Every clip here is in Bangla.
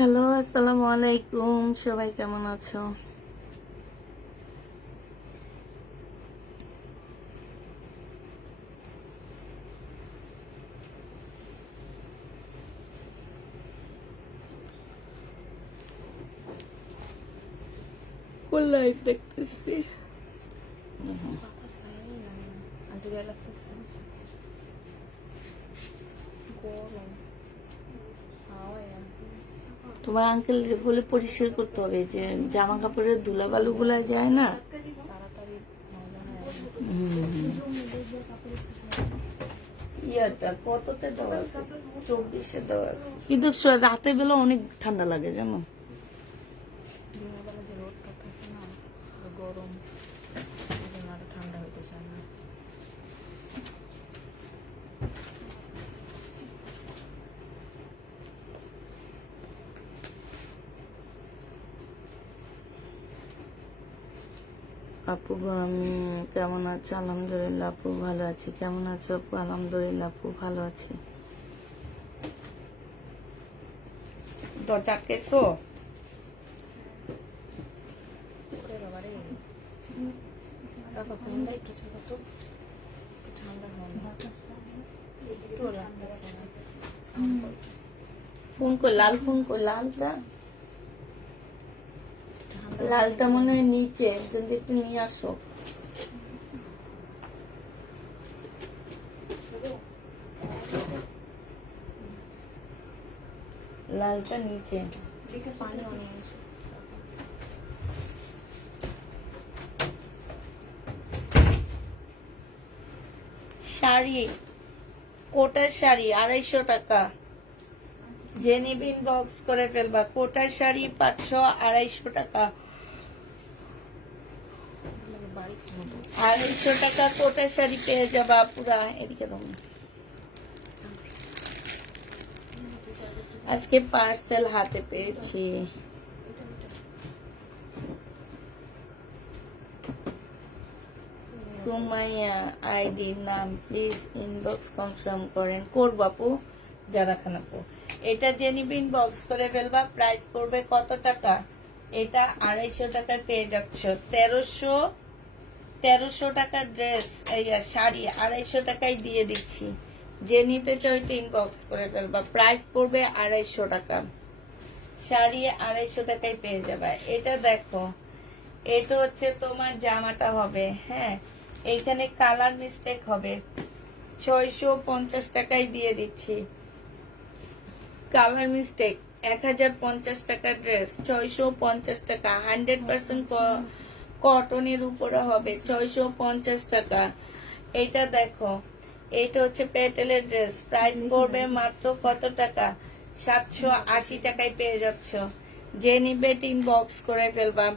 হ্যালো, আসসালামু আলাইকুম। সবাই কেমন আছো? কোন লাইভ দেখতেছি? তোমার আঙ্কেল বলে পরিষ্কার করতে হবে, যে জামা কাপড়ের ধুলাবালু গুলা যায় না। ইয়াটা কততে দেওয়া আছে? 24-এ দেওয়া আছে, কিন্তু রাতের বেলা অনেক ঠান্ডা লাগে জানো। গরম ঠান্ডা হইতে চায় না। আপু আমি কেমন আছো? আলহামদুলিল্লাহ আপু ভালো আছি। কেমন আছো আপু? আলহামদুলিল্লাহ আপু ভালো আছি। দরজা আটকেছো? ফ্যানটা একটু ছোট তো ঠান্ডা হয় না। ফোন কর, লাল ফোন কর, লালটা লালটা মনে হয় নিচে, একজন যে একটু নিয়ে আসো। লালটা নিচে। পানি অনেক শাড়ি, কোটার শাড়ি 250 টাকা। যে নিবি ইনবক্স করে ফেলবা। কোটার শাড়ি 500 টাকা। 250 টাকা কোটার শাড়ি পেয়ে যাবা পুরা। এদিকে দাও। আজকে পার্সেল হাতে পেয়েছি। সুমাইয়া আইডি নাম প্লিজ ইনবক্স কনফার্ম করেন। করবো আপু, যারা খানাপু। এটা যে নিবি ইনবক্স করে ফেলবা। প্রাইস পড়বে কত টাকা? এটা 250 টাকায় পেয়ে যাচ্ছ। 1300 টাকার ড্রেস, এই শাড়ি 250 টাকায় দিয়ে দিচ্ছি। যে নিতে চাও এটা ইনবক্স করে ফেলবা। প্রাইস পড়বে 250 টাকা। শাড়ি 250 টাকায় পেয়ে যাবে। এটা দেখো, এটা হচ্ছে তোমার জামাটা হবে, হ্যাঁ এইখানে কালার মিস্টেক হবে। 650 টাকায় দিয়ে দিচ্ছি। কালার মিস্টেক 1050 টাকার ড্রেস 650 টাকা। 100% কটনের উপরে হবে। 650 টাকা। এটা দেখো, এটা হচ্ছে পেটেলের ড্রেস। প্রাইস পড়বে মাত্র কত টাকা? 780 টাকায় পেয়ে যাচ্ছ। যে নিবে ইনবক্স করে ফেলবা।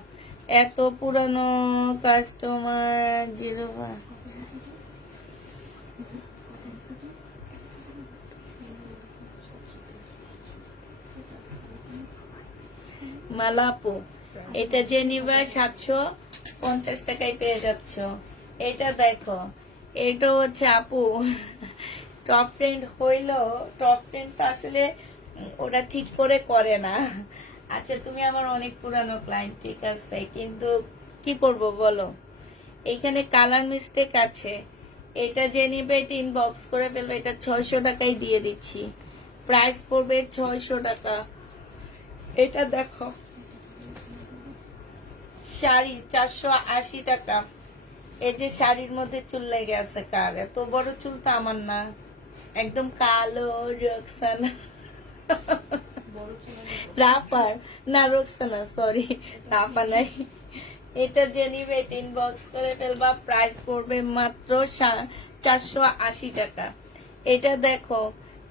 এত পুরানো কাস্টমার 0 মালাপু, এটা যে নিবে 750 টাকায় পেয়ে যাচ্ছ। এটা দেখো, এটা হচ্ছে আপু টপ ট্রেন্ড হইলো। টপ ট্রেন্ড তো আসলে ওরা ঠিক করে না। আচ্ছা তুমি আমার অনেক পুরানো ক্লায়েন্ট, ঠিক আছে, কিন্তু কি করব বলো, এইখানে কালার মিস্টেক আছে। এটা যে নিবে এটা ইনবক্স করে ফেলবে। এটা 600 টাকায় দিয়ে দিচ্ছি। প্রাইস পড়বে 600 টাকা। এটা দেখো, শাড়ি 480 টাকা। এই যে শাড়ির মধ্যে চুল লেগে আছে কার? এত বড় চুল তো আমার না, একদম কালো। রোকসানা রাপার না, রোকসানা সরি, রাপা নাই। এটা যে নিবে এটা ইনবক্স করে ফেলবা। প্রাইস পড়বে মাত্র 480 টাকা। এটা দেখো,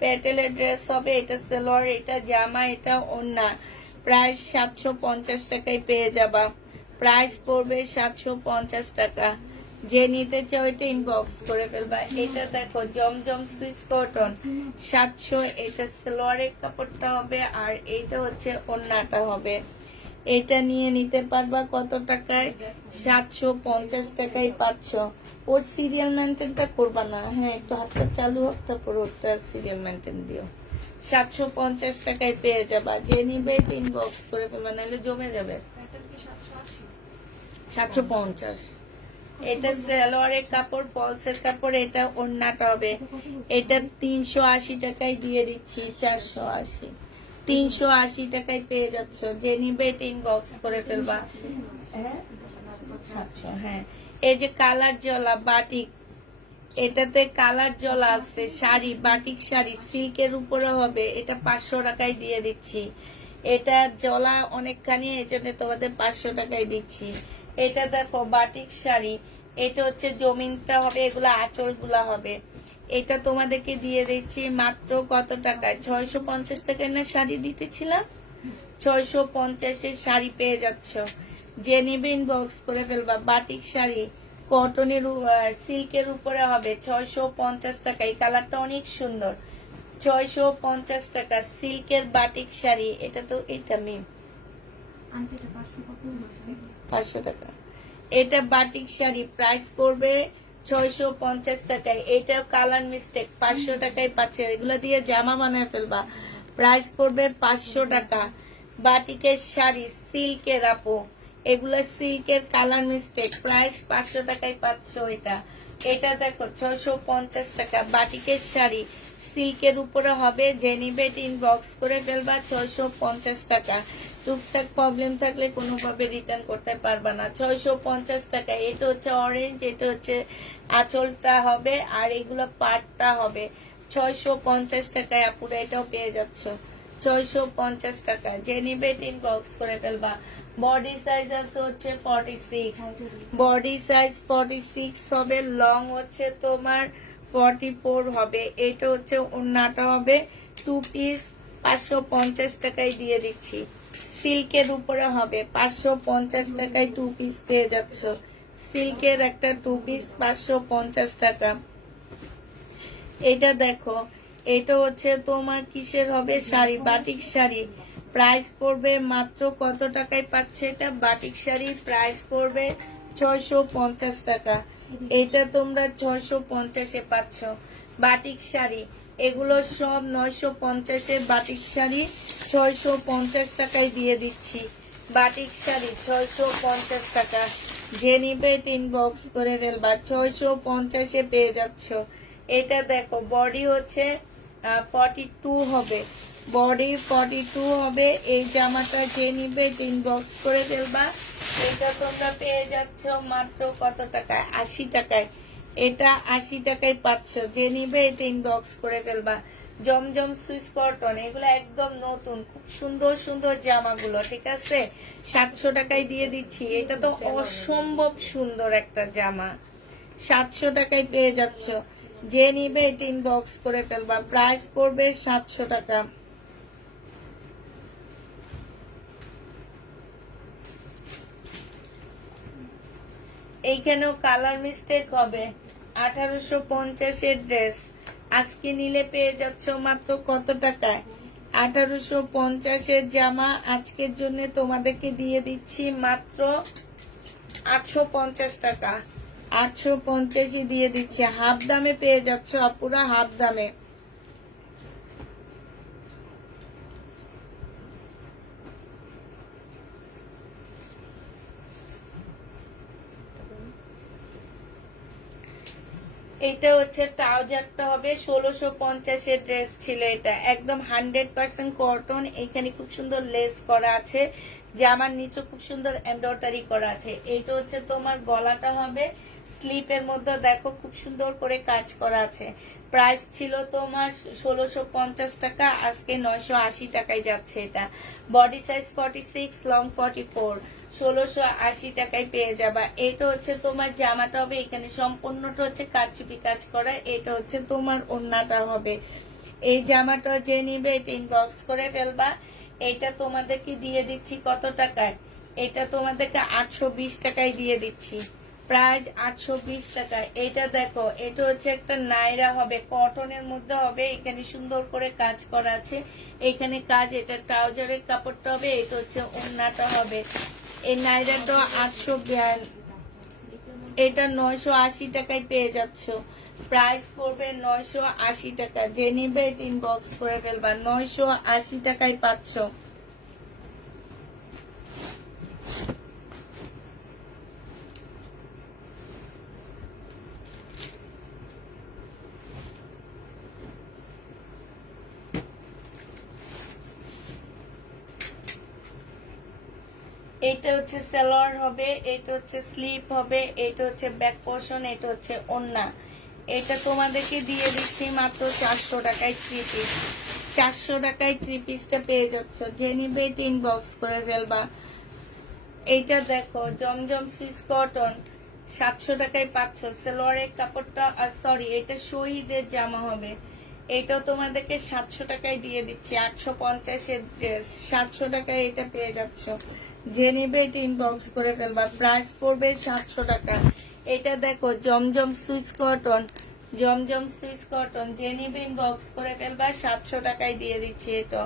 প্যাটেলের ড্রেস হবে। এটা সালোয়ার, এটা জামা, এটা ওড়না। প্রাইস 750 টাকায় পেয়ে যাবা। প্রাইস পড়বে 750 টাকা। যে নিতে চাও এটা ইনবক্স করে ফেলবা। এটা দেখো, জমজম সুইস কটন 700। এটা সালোয়ারের কাপড়টা হবে, আর এটা হচ্ছে ওড়নাটা হবে। এটা নিয়ে নিতে পারবা কত টাকায়? 750 টাকায় পাচ্ছ। ওর সিরিয়াল মেনটেনটা করবা না, হ্যাঁ একটু হাতটা চালু হোক, তারপর ওটা সিরিয়াল মেনটেন দিও। 750 টাকায় পেয়ে যাবা। যে নিবে ইনবক্স করে ফেলবা, নাহলে জমে যাবে। 750। এটা সালোয়ারের কাপড়, ফলসের কাপড়, এটা ওড়নাটা হবে। এটা 380 টাকায় দিয়ে দিচ্ছি, 480। 380 টাকায় পেয়ে যাচ্ছ। যে নিবে ইনবক্স করে ফেলবা। হ্যাঁ, এই যে কালার জলা বাটিক, এটাতে কালার জলা আছে শাড়ি, বাটিক শাড়ি সিল্কের উপরে হবে। এটা 500 টাকায় দিয়ে দিচ্ছি। এটা জলা অনেকখানি, এই জন্য তোমাদের 500 টাকায় দিচ্ছি। এটা দেখো বাটিক শাড়ি, এটা হচ্ছে জমিনটা হবে, এগুলো আঁচল গুলা হবে। এটা তোমাদেরকে দিয়ে দিচ্ছি মাত্র কত টাকায়? 650 টাকায় না শাড়ি দিতেছিলাম, 650-এর শাড়ি পেয়ে যাচ্ছ। যে নিবে ইনবক্স করে ফেলবা। বাটিক শাড়ি কটনের সিল্কের উপরে হবে, 650 টাকা। এই কালারটা অনেক সুন্দর, 650 টাকা সিল্কের বাটিক শাড়ি। এটা তো এটা মেম 500 টাকা। এটা বাটিক শাড়ি প্রাইস পড়বে 650 টাকায়। এটা কালার মিস্টেক, 500 টাকায় পাচ্ছে। এগুলো দিয়ে জামা বানায় ফেলবা। প্রাইস পড়বে 500 টাকা। বাটিকের শাড়ি সিল্কের আপু, এগুলো সিল্কের কালার মিস্টেক, প্রাইস 500 টাকায় পাচ্ছ। এটা দেখো 650 টাকা বাটিকের শাড়ি সিল্কের উপরে হবে। যে নিবে ইনবক্স করে ফেলবা, 650 টাকা। টুকটাক প্রবলেম থাকলে কোনোভাবে রিটার্ন করতে পারবা না। 650 টাকা। এটা হচ্ছে অরেঞ্জ, এটা হচ্ছে আঁচলটা হবে, আর এগুলো পাটটা হবে। 650 টাকায় আপুরা এটাও পেয়ে যাচ্ছ, 650 টাকা। যে নিবে ইনবক্স করে ফেলবা। বডি সাইজ আছে হচ্ছে 46, বডি সাইজ 46 হবে। লং হচ্ছে তোমার 44 হবে। এটা হচ্ছে ওড়নাটা হবে 2 পিস, 550 টাকায় দিয়ে দিচ্ছি। সিল্কের উপরে হবে, 550 টাকায় 2 পিস পেয়ে যাচ্ছ। সিল্কের একটা 2 পিস 550 টাকা। এটা দেখো, এটা হচ্ছে তোমার কিসের হবে? শাড়ি, বাটিক শাড়ি। প্রাইস পড়বে মাত্র কত টাকায় পাচ্ছে এটা? বাটিক শাড়ি প্রাইস পড়বে 650 টাকা। এটা তোমরা 650-এ পাচ্ছ বাটিক শাড়ি। এগুলো সব 950-এর বাটিক শাড়ি, 650 টাকায় দিয়ে দিচ্ছি। বাটিক শাড়ি 650 টাকা। যে নিবে ইনবক্স করে ফেলবা, 650-এ পেয়ে যাচ্ছ। এটা দেখো বডি হচ্ছে 42 হবে, বডি 42 হবে। এই জামাটা যে নিবে ইনবক্স করে ফেলবা। এটা তোমরা পেয়ে যাচ্ছ মাত্র কত টাকায়? 80 টাকায়। এটা 80 টাকায় পাচ্ছ। যে নিবে এটা ইনবক্স করে ফেলবা। জমজম সুইস কটন, এগুলো একদম নতুন, খুব সুন্দর সুন্দর জামাগুলো, ঠিক আছে? 700 টাকায় দিয়ে দিচ্ছি। এটা তো অসম্ভব সুন্দর একটা জামা, 700 টাকায় পেয়ে যাচ্ছ। যে নিবে এটা ইনবক্স করে ফেলবা। প্রাইস পড়বে 700 টাকা। এইখানেও কালার মিস্টেক হবে। 1850-এর ড্রেস আজকে নিলে পেয়ে যাচ্ছ মাত্র কত টাকায়? 1850-এর জামা আজকের জন্য তোমাদেরকে দিয়ে দিচ্ছি মাত্র 850 টাকা। 850-ই দিয়ে দিচ্ছি। হাফ দামে পেয়ে যাচ্ছ আপুরা, হাফ দামে। এটা হচ্ছে ট্রাউজারটা হবে 1650-এর ড্রেস ছিল। এটা একদম 100% কটন। এখানে খুব সুন্দর লেস করা আছে, জামার নিচে খুব সুন্দর এমব্রয়ডারি করা আছে। এটা হচ্ছে তোমার গলাটা হবে স্লিপের মধ্যে, দেখো খুব সুন্দর করে কাজ করা আছে। প্রাইস ছিল তোমার 1650 টাকা, আজকে 980 টাকায় যাচ্ছে। এটা বডি সাইজ 46, লং 44, 1680 টাকায় পেয়ে যাবা। এটা হচ্ছে তোমার জামাটা হবে, এখানে সম্পূর্ণটা হচ্ছে কারচুপি কাজ করা। এটা হচ্ছে তোমার ওড়নাটা হবে। এই জামাটা যে নিবে এটা ইনবক্স করে ফেলবা। এটা তোমাদেরকে দিয়ে দিচ্ছি কত টাকায়? এটা তোমাদেরকে 820 টাকায় দিয়ে দিচ্ছি। প্রাইস 820 টাকা। এটা দেখো, এটা হচ্ছে একটা নাইরা হবে, কটনের মধ্যে হবে। এখানে সুন্দর করে কাজ করা আছে, এখানে কাজ। এটা ট্রাউজারের কাপড়টা হবে, এটা হচ্ছে ওড়নাটা হবে। এই নাইরাটা 800, এটা 980 টাকায় পেয়ে যাচ্ছ। প্রাইস পড়বে 980 টাকা। যে নিবে ইনবক্স করে ফেলবা, 980 টাকায় পাচ্ছ। এটা হচ্ছে সালোয়ার হবে, এটা হচ্ছে স্লিপ হবে, এটা হচ্ছে ব্যাক পোর্শন, এটা হচ্ছে ওন্না। এটা তোমাদেরকে দিয়ে দিচ্ছি মাত্র 400 টাকায় 3 পিস। 400 টাকায় 3 পিসটা পেয়ে যাচ্ছ। যে নিবে ইনবক্স করে ফেলবা। এইটা দেখো জমজম সুইস কটন, 700 টাকায় পাচ্ছ। সালোয়ারের কাপড়টা সরি, এটা শহীদের জামা হবে। এটাও তোমাদেরকে 700 টাকায় দিয়ে দিচ্ছি। 850-এর ড্রেস 700 টাকায় এটা পেয়ে যাচ্ছ। যে নিবে এটা ইনবক্স করে ফেলবা। প্রাইস পড়বে 700 টাকা। এটা দেখো জমজম সুইস কটন, জমজম সুইস কটন। যে নিবে ইনবক্স করে ফেলবা, 700 টাকায় দিয়ে দিচ্ছি। এটা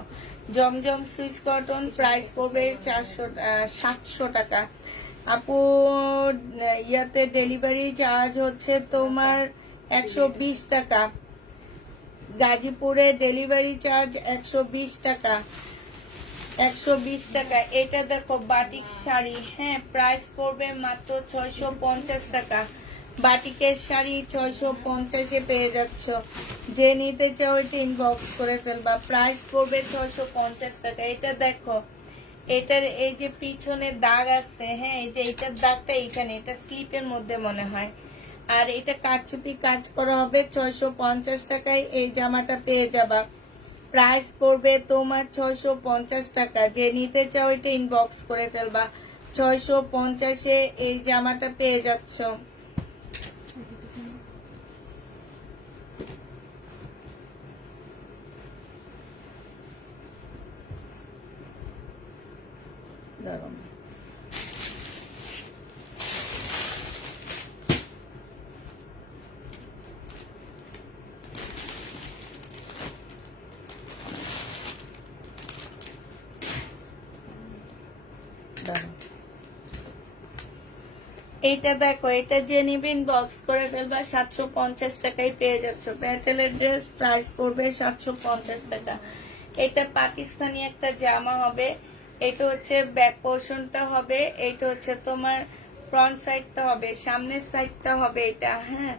জমজম সুইস কটন, প্রাইস পড়বে 700 টাকা। আপু ইয়াতে ডেলিভারি চার্জ হচ্ছে তোমার 120 টাকা। গাজীপুরে ডেলিভারি চার্জ 120 টাকা। 120 টাকা। এটা দেখো বাটিক শাড়ি, হ্যাঁ, প্রাইস পড়বে মাত্র 650 টাকা। বাটিকের শাড়ি 650-এ পেয়ে যাচ্ছ। যে নিতে চাও এটা ইনবক্স করে ফেলবা। প্রাইস পড়বে 650 টাকা। এটা দেখো, এটার এই যে পিছনে দাগ আছে, হ্যাঁ, এই যে এটার দাগটা এইখানে, এটা স্লিপের মধ্যে মনে হয়। আর এটা কারচুপি কাজ করা হবে। 650 টাকায় এই জামাটা পেয়ে যাবা। প্রাইস পড়বে তোমার 650 টাকা। যে নিতে চাও এটা ইনবক্স করে ফেলবা। 650-এ এই জামাটা পেয়ে যাচ্ছ। দাঁড়াও। এইটা দেখো, এটা যে নিবেন বক্স করে ফেলবা, 750 টাকায় পেয়ে যাচ্ছ। প্যাটেলের ড্রেস, প্রাইস পড়বে 750 টাকা। এটা পাকিস্তানি একটা জামা হবে। এটা হচ্ছে ব্যাক পোর্শনটা হবে, এটা হচ্ছে তোমার ফ্রন্ট সাইডটা হবে, সামনের সাইডটা হবে এটা, হ্যাঁ।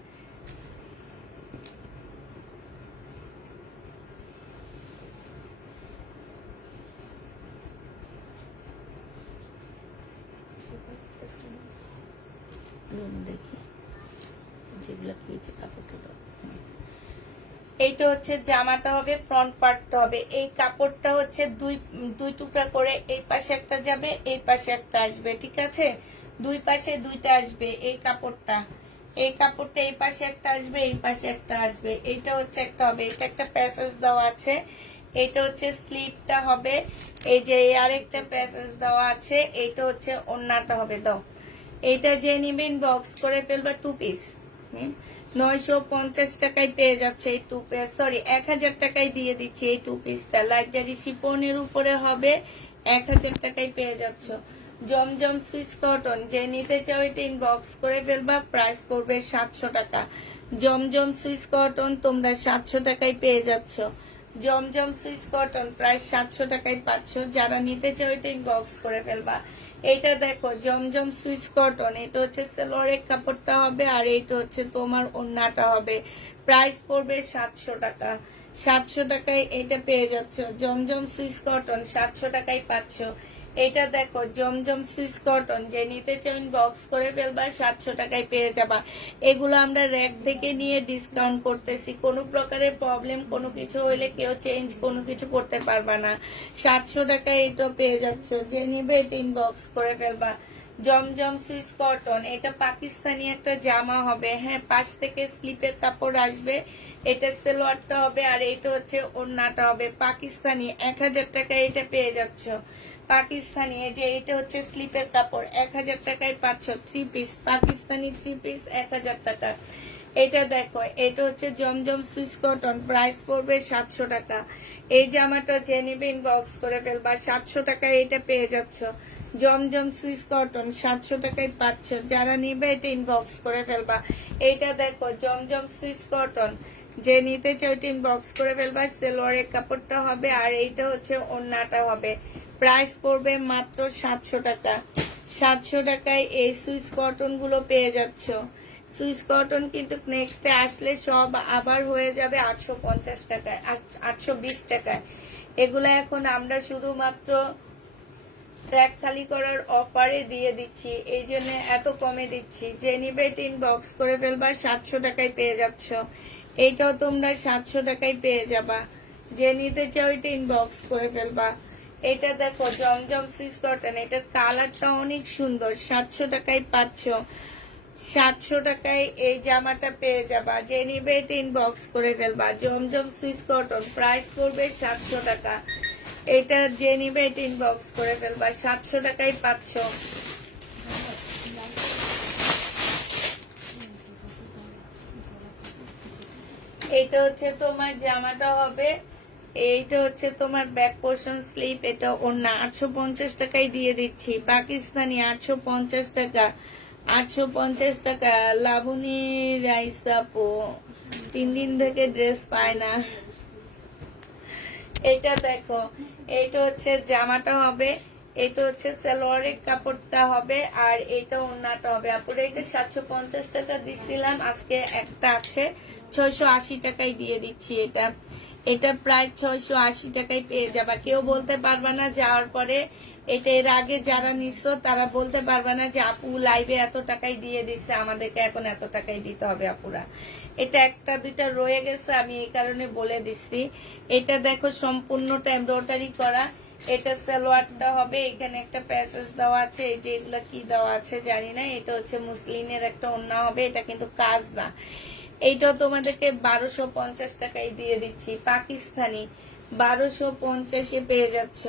দেখি যেগুলো পেয়েছে কাপড়টা দাও। এইটা হচ্ছে জামাটা হবে, ফ্রন্ট পার্টটা হবে। এই কাপড়টা হচ্ছে দুই টুকরা করে, এই পাশে একটা যাবে, এই পাশে একটা আসবে, ঠিক আছে? দুই পাশে দুইটা আসবে। এই কাপড়টা এই পাশে একটা আসবে, এই পাশে একটা আসবে। এইটা হচ্ছে একটা হবে, এটা একটা প্যাসেজ দেওয়া আছে। এটা হচ্ছে স্লিপটা হবে, এই যে আরেকটা প্যাসেজ দেওয়া আছে। এইটা হচ্ছে ওন্নাটা হবে। দাও, এইটা যে নিবেন বক্স করে ফেলবা। 2 পিস 950 টাকায় পেয়ে যাচ্ছে এই 2 পিস। সরি, 1000 টাকায় দিয়ে দিচ্ছি এই 2 পিসটা। লাক্সারি শিপনের উপরে হবে, 1000 টাকায় পেয়ে যাচ্ছ। জমজম সুইস কটন, যে নিতে চাও এটা ইনবক্স করে ফেলবা। প্রাইস পড়বে 700 টাকা। জমজম সুইস কটন তোমরা 700 টাকায় পেয়ে যাচ্ছ। জমজম সুইস কটন প্রাইস 700 টাকায় পাচ্ছ। যারা নিতে চাও এটা ইনবক্স করে ফেলবা। এইটা দেখো জমজম সুইস কটন, এটা হচ্ছে সালোয়ারের কাপড়টা হবে, আর এইটা হচ্ছে তোমার ওন্নাটা হবে। প্রাইস পড়বে 700 টাকা। 700 টাকায় এটা পেয়ে যাচ্ছ। জমজম সুইস কটন 700 টাকায় পাচ্ছ। এটা দেখো জমজম সুইস কটন, যে নিতে চাও বক্স করে ফেলবা, 700 টাকায় পেয়ে যাবা। এগুলো আমরা র্যাক থেকে নিয়ে ডিসকাউন্ট করতেছি। কোনো প্রকারের প্রবলেম কোনো কিছু হইলে কেউ চেঞ্জ কোনো কিছু করতে পারবা না। 700 টাকায় এটা পেয়ে যাচ্ছ। যে নিবে এটা ইনবক্স করে ফেলবা। জমজম সুইস কটন, এটা পাকিস্তানি একটা জামা হবে, হ্যাঁ, পাশ থেকে স্লিপের কাপড় আসবে। এটা সালোয়ারটা হবে, আর এটা হচ্ছে ওন্নাটা হবে। পাকিস্তানি 1000 টাকায় এটা পেয়ে যাচ্ছ। পাকিস্তানি, এই যে এটা হচ্ছে স্লিপের কাপড়, 1000 টাকায় পাচ্ছ। 3 পিস পাকিস্তানি 3 পিস 1000 টাকা। এটা দেখো, এটা হচ্ছে জমজম সুইস কটন, প্রাইস পড়বে 700 টাকা। এই জামাটা যে নিবে ইনবক্স করে ফেলবা। 700 টাকায় এটা পেয়ে যাচ্ছ। জমজম সুইস কটন 700 টাকায় পাচ্ছ, যারা নিবে এটা ইনবক্স করে ফেলবা। এটা দেখো জমজম সুইস কটন, যে নিতে চাও এটা ইনবক্স করে ফেলবা। সেলোয়ারের কাপড়টা হবে আর এইটা হচ্ছে ওড়নাটা হবে। প্রাইস পড়বে মাত্র 700 টাকা। 700 টাকায় এই সুইস কটন গুলো পেয়ে যাচ্ছ। সুইস কটন কিন্তু নেক্সটে আসলে সব আবার হয়ে যাবে 850 টাকায়, 820 টাকায়। এগুলো এখন আমরা শুধুমাত্র ট্র্যাক খালি করার অফারে দিয়ে দিচ্ছি, এই জন্য এত কমে দিচ্ছি। যে নিবে ইনবক্স করে ফেলবা, 700 টাকায় পেয়ে যাচ্ছ। এইটাও তোমরা 700 টাকায় পেয়ে যাবা। যে নিতে চাও এটা ইনবক্স করে ফেলবা। এটা দেখো জমজম সুইস কটন, এটার কালারটা অনেক সুন্দর, 700 টাকায় পাচ্ছ। 700 টাকায় এই জামাটা পেয়ে যাবা। যে নিবে এটা ইনবক্স করে ফেলবা। জমজম সুইস কটন প্রাইস পড়বে 700 টাকা। এটা যে নিবে এটা ইনবক্স করে ফেলবা, 700 টাকায় পাচ্ছ। এইটা হচ্ছে তোমার জামাটা হবে, এইটা হচ্ছে তোমার ব্যাক পোর্শন স্লিপ, এটা ওড়না 850 টাকায় দিয়ে দিচ্ছি। পাকিস্তানি 850 টাকা, 850 টাকা। লাবণী রাইস আপু 3 দিন থেকে ড্রেস পায় না। এটা দেখো, এটা হচ্ছে জামাটা হবে, এটা হচ্ছে সালোয়ারের কাপড়টা হবে আর এটা ওড়নাটা হবে। আপুরে এটা 750 টাকা দিছিলাম, আজকে একটা আছে 680 টাকায় দিয়ে দিচ্ছি। এটা এটা প্রায় 680 টাকায় পেয়ে যাবা। কেউ বলতে পারবে না যাওয়ার পরে, এটা এর আগে যারা নিছো তারা বলতে পারবে না যে আপু লাইভে এত টাকায় দিয়ে দিচ্ছে, আমাদেরকে এখন এত টাকায় দিতে হবে। আপুরা এটা একটা দুইটা রয়ে গেছে, আমি এই কারণে বলে দিচ্ছি। এটা দেখো সম্পূর্ণটা এমব্রয়ডারি করা। এটা সালোয়ারটা হবে, এখানে একটা প্যাসেজ দেওয়া আছে, এই যে এগুলো কি দেওয়া আছে জানি না। এটা হচ্ছে মুসলিমের একটা ওড়না হবে, এটা কিন্তু কাজ না। এইটাও তোমাদেরকে 1250 টাকায় দিয়ে দিচ্ছি। পাকিস্তানি 1250-এ পেয়ে যাচ্ছ।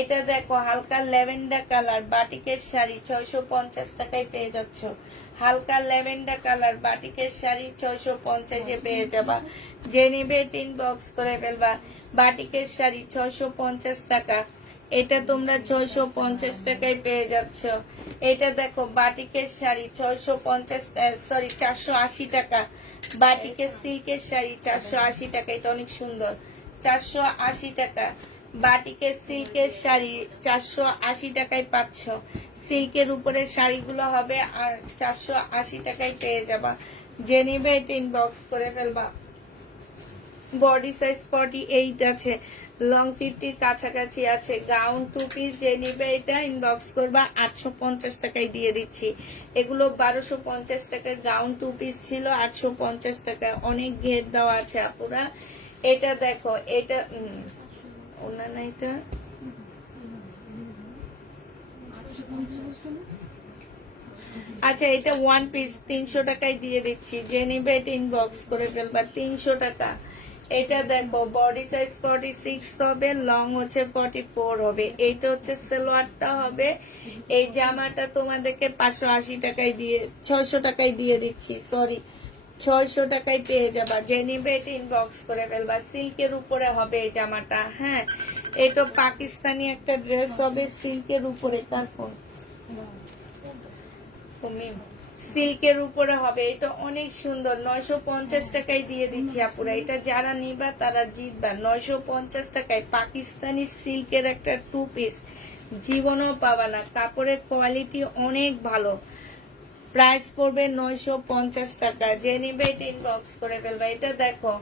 এটা দেখো হালকা ল্যাভেন্ডার কালার বাটিকের শাড়ি 650 টাকায় পেয়ে যাচ্ছ। হালকা ল্যাভেন্ডার কালার বাটিকের শাড়ি 650-এ পেয়ে যাবা। যে নিবে ইনবক্স করে ফেলবা। বাটিকের শাড়ি 650 টাকা, এটা তোমরা 650 টাকায় পেয়ে যাচ্ছ। এটা দেখো বাটিকের শাড়ি 480 টাকা। বাটিকের সিল্কের শাড়ি 480 টাকা, এটা অনেক সুন্দর, 480 টাকা। বাটিকের সিল্কের শাড়ি 480 টাকায় পাচ্ছ। সিল্কের উপরে শাড়িগুলো হবে আর 480 টাকায় পেয়ে যাবা। যে নিবে এটা ইনবক্স করে ফেলবা। বডি সাইজ 48 আছে, লং 50 কাছাকাছি আছে। গাউন 2 পিস যে নিবে এটা ইনবক্স করবা, 850 টাকায় দিয়ে দিচ্ছি। এগুলো 1250 টাকার গাউন 2 পিস ছিল, 850 টাকায়। অনেক ঘের দেওয়া আছে আপুরা। এটা দেখো, এটা ওনা না, এটা আচ্ছা, এটা 1 পিস 300 টাকায় দিয়ে দিচ্ছি। যে নিবে এটা ইনবক্স করে ফেলবা, 300 টাকা। এটা দেখো বডি সাইজ 46 হবে, লং হচ্ছে 44 হবে। এইটা হচ্ছে সালোয়ারটা হবে। এই জামাটা তোমাদেরকে 580 টাকায় দিয়ে 600 টাকায় দিয়ে দিচ্ছি, সরি 600 টাকায় পেয়ে যাবা। যে নিবে এটা ইনবক্স করে ফেলবা। সিল্কের উপরে হবে এই জামাটা। হ্যাঁ, এটা পাকিস্তানি একটা ড্রেস হবে সিল্কের উপরে। তারপর সিল্কের উপরে হবে, এটা অনেক সুন্দর। 950 টাকায় দিয়ে দিচ্ছি আপুরা। এটা যারা নিবা তারা জিতবা। 950 টাকায় পাকিস্তানি সিল্কের একটা 2 পিস জীবনও পাবা না। কাপড়ের কোয়ালিটি অনেক ভালো। প্রাইস পড়বে 950 টাকা। যে নিবে এটা ইনবক্স করে ফেলবা। এটা দেখো,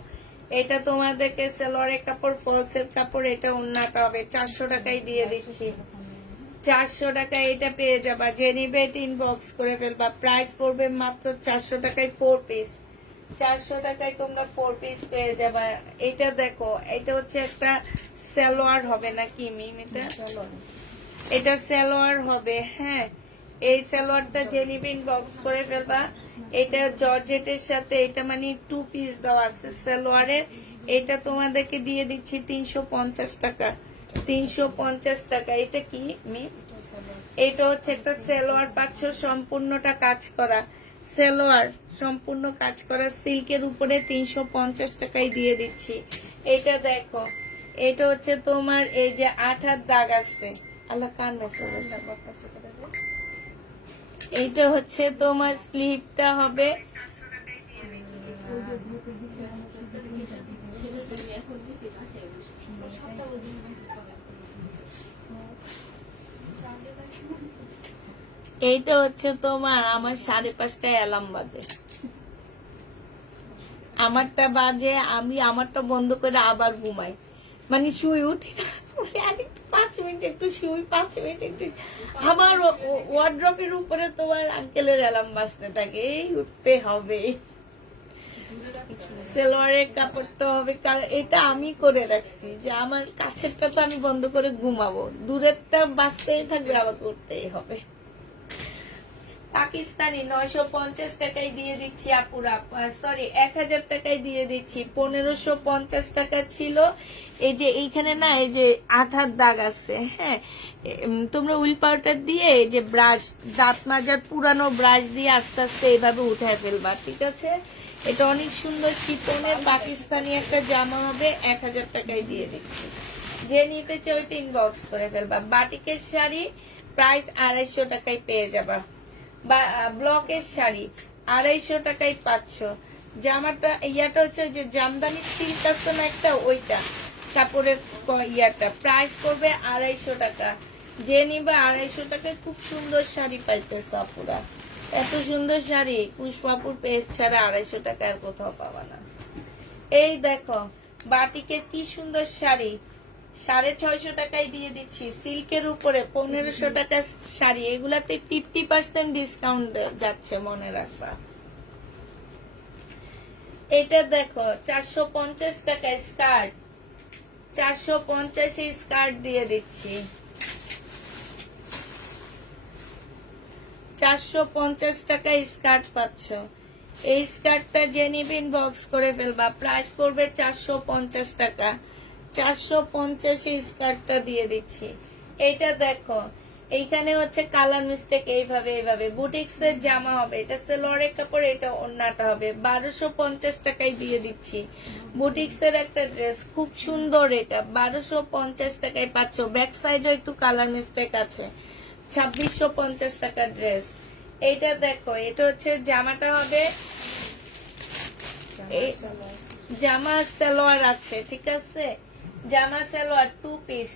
এটা তোমাদেরকে সালোয়ারের কাপড়, ফলসের কাপড়, এটা ওন্নাটা হবে। 400 টাকায় দিয়ে দিচ্ছি, 400 টাকায় এটা পেয়ে যাবা। যে নিবে এটা ইনবক্স করে ফেলবা। প্রাইস পড়বে মাত্র 400 টাকায় 4 পিস। 400 টাকায় তোমরা 4 পিস পেয়ে যাবা। এটা দেখো, এটা হচ্ছে একটা সালোয়ার হবে নাকি মিম? এটা সালোয়ার হবে। হ্যাঁ, এই সালোয়ারটা যে নিবে ইনবক্স করে ফেলবা। এটা জর্জেটের সাথে, এটা মানে 2 পিস দেওয়া আছে সালোয়ারের। এটা তোমাদেরকে দিয়ে দিচ্ছি 350 টাকা, 350 টাকা। এটা কি মি? এটা হচ্ছে একটা সালোয়ার পাচ্ছ, সম্পূর্ণটা কাজ করা সালোয়ার, সম্পূর্ণ কাজ করা সিল্কের উপরে 350 টাকায় দিয়ে দিচ্ছি। এটা দেখো, এটা হচ্ছে তোমার এই যে 8 হাত দাগ আছে, আল্লাহ কার মেসেজ ঠান্ডা করতেছে করে দে। এইটা হচ্ছে তোমার স্লিপটা হবে এইটা হচ্ছে তোমার আমার 5:30টায় অ্যালার্ম বাজে, আমারটা আমারটা বন্ধ করে আবার ঘুমাই, মানে শুয়ে উঠি না, উঠে আর একটু 5 মিনিট একটু শুই, 5 মিনিট একটু আমার ওয়ার্ড্রপের উপরে তোমার আঙ্কেলের অ্যালার্ম বাজতে থাকে, এই উঠতে হবে, সেলোয়ারের কাপড়টা হবে, কারণ এটা আমি করে রাখছি যে আমার কাছেরটা তো আমি বন্ধ করে ঘুমাবো, দূরেরটা বাঁচতেই থাকবে, আবার করতেই হবে। পাকিস্তানি 950 টাকায় দিয়ে দিচ্ছি আপুরা, সরি 1000 টাকায় দিয়ে দিচ্ছি। 1550 টাকা ছিল। এই যে এইখানে না এই যে আঠার দাগ আছে, হ্যাঁ, তোমরা উইল পাউডার দিয়ে এই যে ব্রাশ, দাঁত মাজার পুরানো ব্রাশ দিয়ে আস্তে আস্তে এইভাবে উঠায় ফেলবা, ঠিক আছে? এটা অনেক সুন্দর শিপনের পাকিস্তানি একটা জামা হবে, 1000 টাকায় দিয়ে দিচ্ছি। যে নিতে চাই ওইটা ইনবক্স করে ফেলবা। বাটিকের শাড়ি প্রাইস 250 টাকায় পেয়ে যাবা, বা ব্লকের শাড়ি 250 টাকায় 500। জামাটা ইয়াটা হচ্ছে যে জামদানি সিল্ক আছে না একটা, ওইটা কাপড়ের ইয়াটা প্রাইস করবে 250 টাকা। যে নিবা 250 টাকায় খুব সুন্দর শাড়ি পাইতেছে আপুরা, এত সুন্দর শাড়ি পুষ্পাপুর পেজ ছাড়া 250 টাকা আর কোথাও পাবা না। এই দেখো বাটিকের কি সুন্দর শাড়ি, 650 টাকায় দিয়ে দিচ্ছি, সিল্কের উপরে 1500 টাকার শাড়ি, এগুলাতে 50% ডিসকাউন্ট যাচ্ছে, মনে রাখবা। এটা দেখো 450 টাকায় স্কার্ট, 450 স্কার্ট দিয়ে দিচ্ছি, 450 টাকায় স্কার্ট পাচ্ছ। এই স্কার্টটা যে নিবেন বক্স করে ফেলবা, প্রাইস করবে 450 টাকা। 450 স্কার্টটা দিয়ে দিচ্ছি। এইটা দেখো এইখানে হচ্ছে কালার মিস্টেক, এইভাবে বুটিক্স এর জামা হবে, এটা সেলোয়ারের কাপড়, এটা ওন্নাটা হবে, 1250 টাকায় দিয়ে দিচ্ছি। বুটিক্স এর একটা ড্রেস খুব সুন্দর, এটা 1250 টাকায় পাচ্ছ। ব্যাক সাইডেও একটু কালার মিস্টেক আছে, 2650 টাকার ড্রেস। এইটা দেখো এটা হচ্ছে জামাটা হবে, জামা সালোয়ার আছে, ঠিক আছে, জামা সালোয়ার 2 পিস,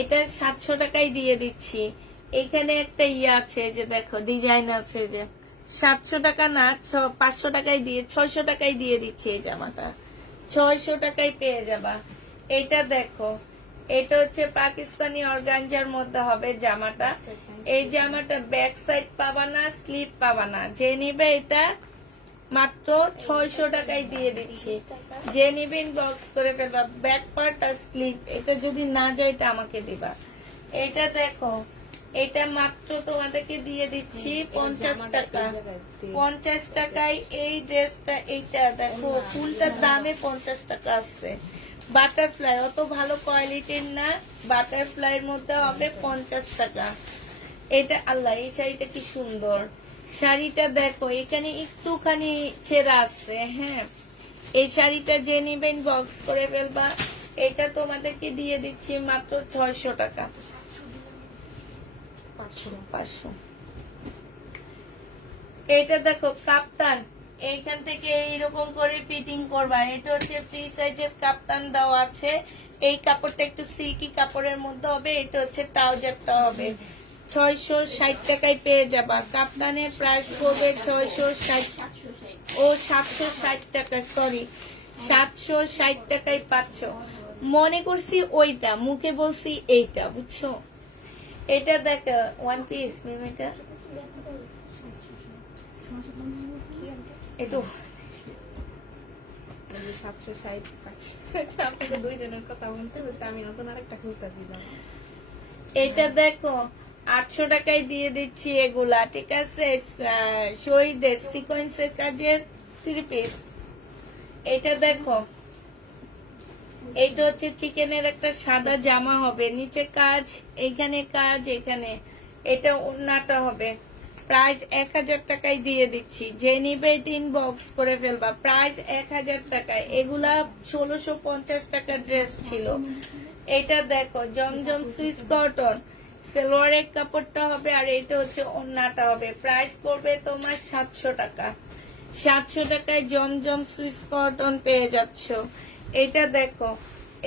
এটা 700 টাকায় দিয়ে দিচ্ছি। এখানে একটা ইয়ে আছে যে দেখো ডিজাইন আছে, যে 700 টাকা না 500 টাকায় দিয়ে 600 টাকায় দিয়ে দিচ্ছি। এই জামাটা 600 টাকায় পেয়ে যাবা। এটা দেখো এটা হচ্ছে পাকিস্তানি অর্গানজার মধ্যে হবে জামাটা। এই জামাটা ব্যাক সাইড পাবা না, স্লিপ পাবা না, যে নিবে এটা মাত্র 600 টাকায় দিয়ে দিচ্ছি। যে নিবে ইনবক্স করে ফেলবা, ব্যাক পার্ট আর স্লিপ, এটা যদি না যায় এটা আমাকে দিবা। এটা দেখো এটা মাত্র তোমাদেরকে দিয়ে দিচ্ছি 50 টাকা। 50 টাকায় এই ড্রেসটা, এইটা দেখো ফুলটার দামে 50 টাকা আছে। বাটারফ্লাই অত ভালো কোয়ালিটির না, বাটারফ্লাইয়ের মধ্যে হবে 50 টাকা। এটা আল্লাহ, এই শাড়িটা কি সুন্দর, শাড়িটা দেখো এখানে একটুখানি ছেঁড়া আছে, হ্যাঁ, এই শাড়িটা যে নিবেন বক্স করে ফেলবা। এটা তোমাদেরকে দিয়ে দিচ্ছি মাত্র 600 টাকা, 500। এটা দেখো কাপ্তান, এইখান থেকে এইরকম করে ফিটিং করবা। এটা হচ্ছে ফ্রি সাইজের কাপ্তান দেওয়া আছে। এই কাপড়টা একটু সিল্কি কাপড়ের মধ্যে হবে। এটা হচ্ছে ট্রাউজারটা হবে, 660 টাকায় পেয়ে যাবা। কাপ্তানের প্রাইস পড়বে 660 ও 760 টাকা, সরি 760 টাকায় পাচ্ছ। মনে করছি ওইটা, মুখে বলছি এইটা, বুঝছো? এটা দেখো ওয়ান পিস মিমিটা, একটু 760 আপনাকে দুইজনের কথা বলতে বলতে আমি নতুন আরেকটা খুলতেছি। এটা দেখো 800 টাকায় দিয়ে দিচ্ছি এগুলা, ঠিক আছে, শহীদের সিকোয়েন্সের কাজের 3 পিস। এটা দেখো এইটা হচ্ছে চিকেনের একটা সাদা জামা হবে, নিচে কাজ, এইখানে কাজ, এখানে এটা ওন্নাটা হবে। প্রাইস 1000 টাকায় দিয়ে দিচ্ছি। যে নিবে ইনবক্স করে ফেলবা, প্রাইস 1000 টাকায়। এগুলা 1650 টাকার ড্রেস ছিল। এটা দেখো জমজম সুইস কটন সালোয়ারের কাপড়টা হবে আর এটা হচ্ছে ওড়নাটা হবে। প্রাইস পড়বে তোমার 700 টাকা। 700 টাকায় জমজম সুইস কটন পেয়ে যাচ্ছ। এটা দেখো,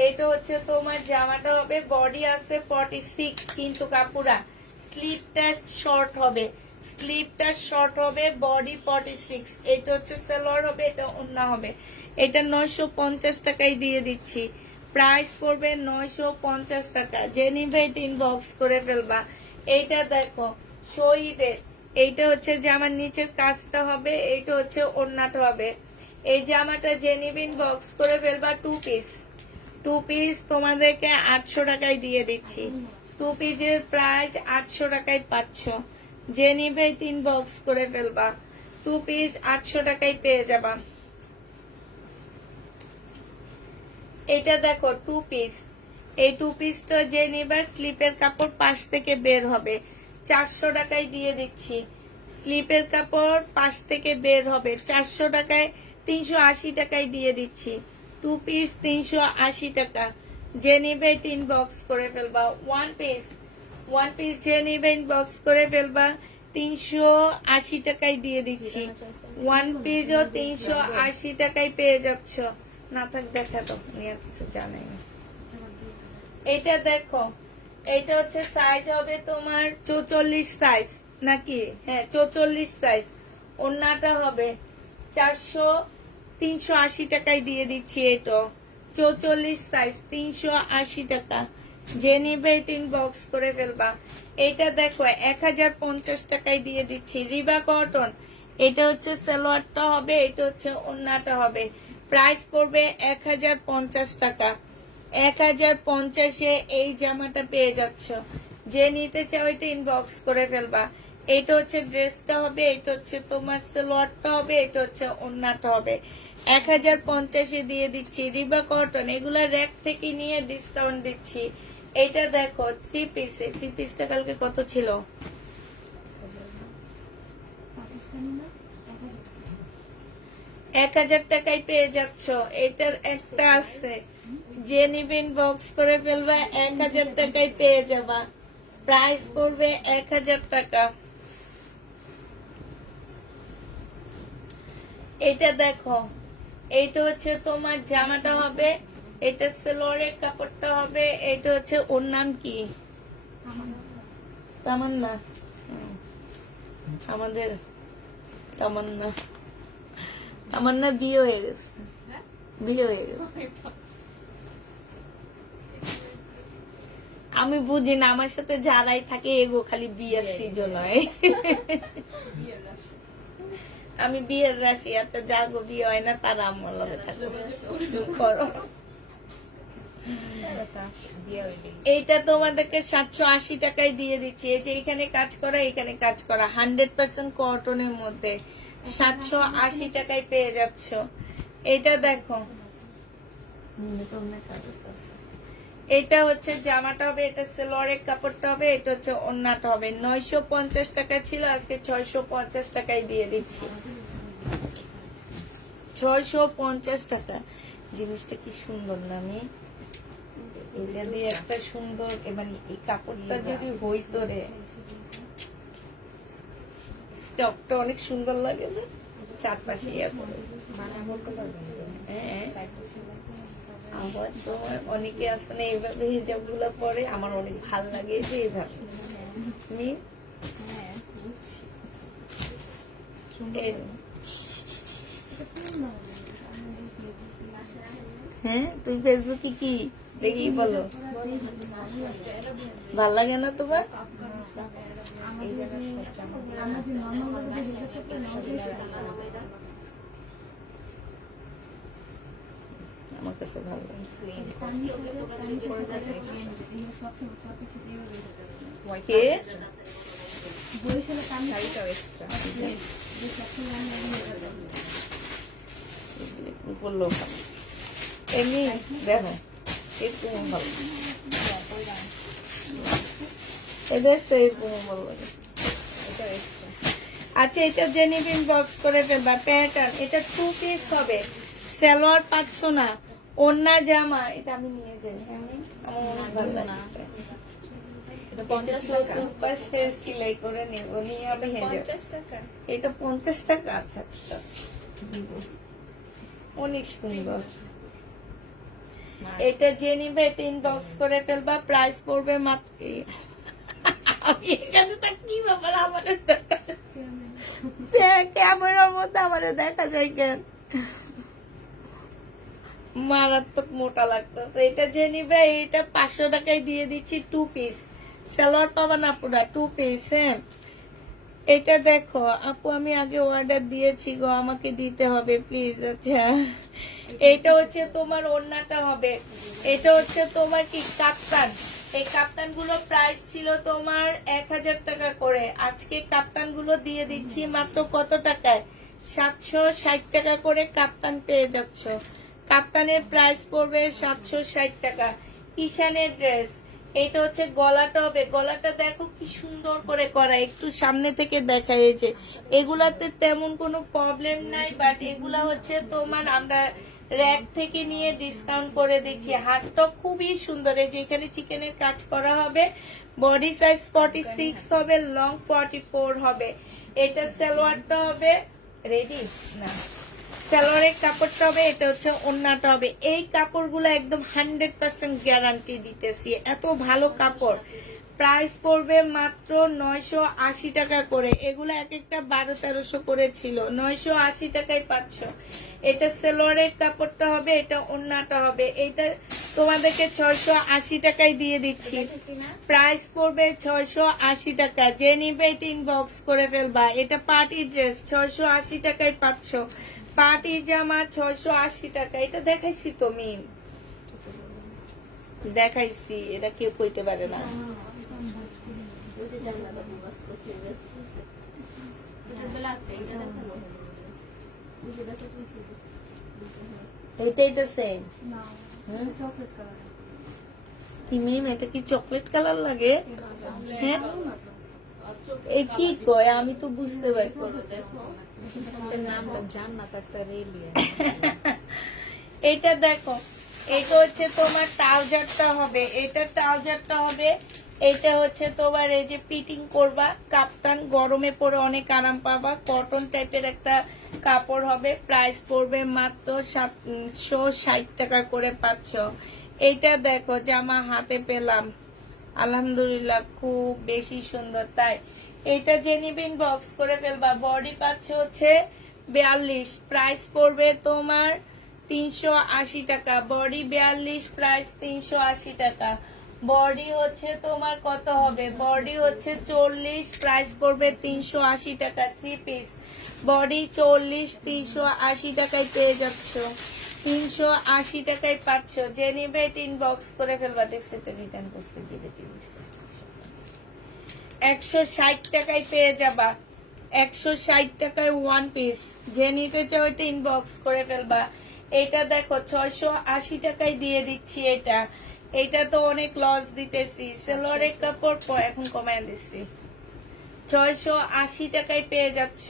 এটা হচ্ছে তোমার জামাটা হবে, বডি আছে 46 কিন্তু কাপুরা স্লিপটা শর্ট হবে, স্লিপটা শর্ট হবে, বডি 46। এটা হচ্ছে সালোয়ার হবে, এটা ওড়না হবে। এটা 950 টাকায় দিয়ে দিচ্ছি। প্রাইস পড়বে 950 টাকা। যে নিবে ইনবক্স করে ফেলবা। এইটা দেখো শহীদের, এইটা হচ্ছে জামার নিচের কাজটা হবে, এইটা হচ্ছে ওড়নাটা হবে। এই জামাটা যে নিবে ইনবক্স করে ফেলবা। 2 পিস তোমাদেরকে 800 টাকায় দিয়ে দিচ্ছি। 2 পিসের প্রাইস 800 টাকায় পাচ্ছ। যে নিবে ইনবক্স করে ফেলবা। 2 পিস 800 টাকায় পেয়ে যাবা। এটা দেখো 2 পিস। এই 2 পিসটা যে নিবে স্লিপের কাপড় পাশ থেকে বের হবে, 400 টাকায় দিয়ে দিচ্ছি। স্লিপের কাপড় পাশ থেকে বের হবে 400 টাকায়, 380 টাকায় দিয়ে দিচ্ছি। 2 পিস 380 টাকা। যে নিবে ইনবক্স করে ফেলবা। 1 পিস যে নিবে ইনবক্স করে ফেলবা। 380 টাকায় দিয়ে দিচ্ছি। 1 পিসও 380 টাকায় পেয়ে যাচ্ছ। না থাক দেখা তো, নিয়ে কিছু জানাই না। এটা দেখো, এটা হচ্ছে সাইজ হবে তোমার 44 সাইজ নাকি, হ্যাঁ 44 সাইজ। ওড়নাটা হবে 380 টাকায় দিয়ে দিচ্ছি। এটা 44 সাইজ 380 টাকা। যে নিবে ইনবক্স করে ফেলবা। এটা দেখো 1050 টাকায় দিয়ে দিচ্ছি। রিবা কটন, এটা হচ্ছে সালোয়ারটা হবে, এটা হচ্ছে ওড়নাটা হবে। প্রাইস পড়বে 1050 টাকা। 1050-এ এই জামাটা পেয়ে যাচ্ছ। যে নিতে চাও এটা ইনবক্স করে ফেলবা। এটা হচ্ছে ড্রেসটা হবে, এটা হচ্ছে তোমার সালোয়ারটা হবে, এটা হচ্ছে ওড়নাটা হবে। 1050-এ দিয়ে দিচ্ছি। রিবা কটন, এগুলা র‍্যাক থেকে নিয়ে ডিসকাউন্ট দিচ্ছি। এটা দেখো 3 পিসে। 3 পিসটা কালকে কত ছিল? 1000 টাকায় পেয়ে যাচ্ছ। এটার একটা আছে, যে নিবেন বক্স করে ফেলবা, 1000 টাকায় পেয়ে যাবা। প্রাইস পড়বে 1000 টাকা। এটা দেখো, এইটা হচ্ছে তোমার জামাটা হবে, এটা সালোয়ারের কাপড়টা হবে, এটা হচ্ছে ওর নাম কি? তামান্না। আমাদের তামান্না, তামান্না বিয়ে হয়ে গেছে, বিয়ে হয়ে গেছে। আমি বুঝি না, আমার সাথে যারাই থাকে এগো খালি বিয়ের সিজন হয়। আমি বিয়ের রাশি। আচ্ছা যাগো বিয়ে হয় না তারা আমার লগে থাকে। এইটা তোমাদেরকে 780 টাকায় দিয়ে দিচ্ছি। এই যে এখানে কাজ করা, এখানে কাজ করা 100% কটনের মধ্যে 780 টাকায় পেয়ে যাচ্ছ। এটা দেখো, এটা হচ্ছে জামাটা হবে, এটা সালোয়ারের কাপড়টা হবে, এটা হচ্ছে ওড়নাটা হবে। 950 টাকা ছিল, আজকে 650 টাকায় দিয়ে দিচ্ছি। 650 টাকা। জিনিসটা কি সুন্দর না? আমি এটা দিয়ে একটা সুন্দর, মানে এই কাপড়টা যদি হইতো রে, স্টকটা অনেক সুন্দর লাগে না? চারপাশে ইয়া করে। হ্যাঁ, আবার তোমার অনেকে আছে না এইভাবে হিজাব গুলা পরে, আমার অনেক ভাল লাগে যে এইভাবে। হ্যাঁ, তুই ফেসবুকে কি দেখি বলো, ভাল লাগে না তোমার? আমার কাছে ভালো লাগে। কে? এমনি দেখো এরকম ভালো, এরকম ভালো লাগে। আচ্ছা, এটা জেনিভিন বক্স করে ফেলবা। প্যাটার্ন, এটা 2 পিস হবে, সালোয়ার পাচ্ছ না, ওড়না জামা। এটা আমি নিয়ে যাই, আমার অনেক ভালো লাগে। এটা 50 টাকা। পাশে সেলাই করে নেব, নিয়ে আমি এটা হেঁটে 50 টাকা। এটা 50 টাকা। আচ্ছা আচ্ছা, দিব। অনেক সুন্দর। Smart। এটা যে নিবে এটা ইনবক্স করে ফেলবা, প্রাইস পড়বে মাত্র আমি এখানে তা কি ব্যাপার আমার ক্যামেরার মধ্যে আমার দেখা যায় কেন, মারাত্মক মোটা লাগতেছে। এটা যে নিবে এটা 500 টাকায় দিয়ে দিচ্ছি, 2 পিস সালোয়ার পাবা না, পুরা 2 পিস। হ্যাঁ, এটা দেখো আপু, আমি আগে অর্ডার দিয়েছি গো, আমাকে দিতে হবে প্লিজ। আচ্ছা, এটা হচ্ছে তোমার ওড়নাটা হবে, এটা হচ্ছে তোমার কি কাপ্তান। এই কাপ্তান গুলো প্রাইস ছিল তোমার 1000 টাকা করে, আজকে কাপ্তান গুলো দিয়ে দিচ্ছি মাত্র কত টাকায়, 760 টাকা করে কাপ্তান পেয়ে যাচ্ছ। কাপ্তানের প্রাইস পড়বে 760 টাকা। কিষানের ড্রেস, এটা হচ্ছে গলাটা হবে, গলাটা দেখো কি সুন্দর করে করা, একটু সামনে থেকে দেখা। এই যে এগুলাতে তেমন কোনো প্রবলেম নাই, বাট এগুলা হচ্ছে তোমার আমরা র‍্যাক থেকে নিয়ে ডিসকাউন্ট করে দিচ্ছি। হাতটা খুবই সুন্দর, এই যে এখানে চিকেনের কাজ করা হবে, বডি সাইজ 46 হবে, লং 44 হবে। এটা সালোয়ারটা হবে রেডি না, সালোয়ারের কাপড়টা হবে, এটা হচ্ছে ওড়নাটা হবে। এই কাপড়গুলো একদম 100% গ্যারান্টি দিতেছি, এত ভালো কাপড়। প্রাইস পড়বে মাত্র 980 টাকা করে, এগুলো এক একটা 1200-1300 করে ছিল, 980 টাকায় পাচ্ছ। এটা সালোয়ারের কাপড়টা হবে, এটা ওড়নাটা হবে, এটা তোমাদেরকে 680 টাকায় দিয়ে দিচ্ছি। প্রাইস পড়বে 680 টাকা, যে নিবে এটা ইনবক্স করে ফেলবা। এটা পার্টি ড্রেস 680 টাকায় পাচ্ছ, পার্টি জামা 680 টাকা। এটা দেখাইছি তুমি, দেখাইছি, এটা কেউ কইতে পারে না। এটা সেম কি মিম, এটা কি চকলেট কালার লাগে? হ্যাঁ, এ কি কয় আমি তো বুঝতে পারছি। এর নামটা জান্নাত আক্তার এলিয়া। এটা দেখো, এটা হচ্ছে তোমার ট্রাউজারটা হবে, এটা ট্রাউজারটা হবে, এটা হচ্ছে তোমার এই যে পিটিং করবা কাপ্তান, গরমে পরে অনেক আরাম পাবা, কটন টাইপের একটা কাপড় হবে। প্রাইস পড়বে মাত্র 760 টাকা করে পাচ্ছ। এইটা দেখো জামা হাতে পেলাম, আলহামদুলিল্লাহ খুব বেশি সুন্দর। তাই এটা যে নিবেন বক্স করে ফেলবা। বডি পাচ্ছ হচ্ছে 42, প্রাইস পড়বে তোমার 380 টাকা। বডি 42, প্রাইস 380 টাকা। বডি হচ্ছে তোমার কত হবে, বডি হচ্ছে 40, প্রাইস পড়বে 380 টাকা। 3 পিস বডি 40, 380 টাকায় পেয়ে যাচ্ছ, 380 টাকায় পাচ্ছ। যে নিবে ইনবক্স করে ফেলবা। দেখছে এটা রিটার্ন করছে, 160 টাকায় পেয়ে যাবা, 160 টাকায় 1 পিস। যে নিতে চাও এটা ইনবক্স করে ফেলবা। এটা দেখো 680 টাকায় দিয়ে দিচ্ছি। এটা তো অনেক লস দিতেছি, সালোয়ারের কাপড় এখন কমায় দিচ্ছি, 680 টাকায় পেয়ে যাচ্ছ।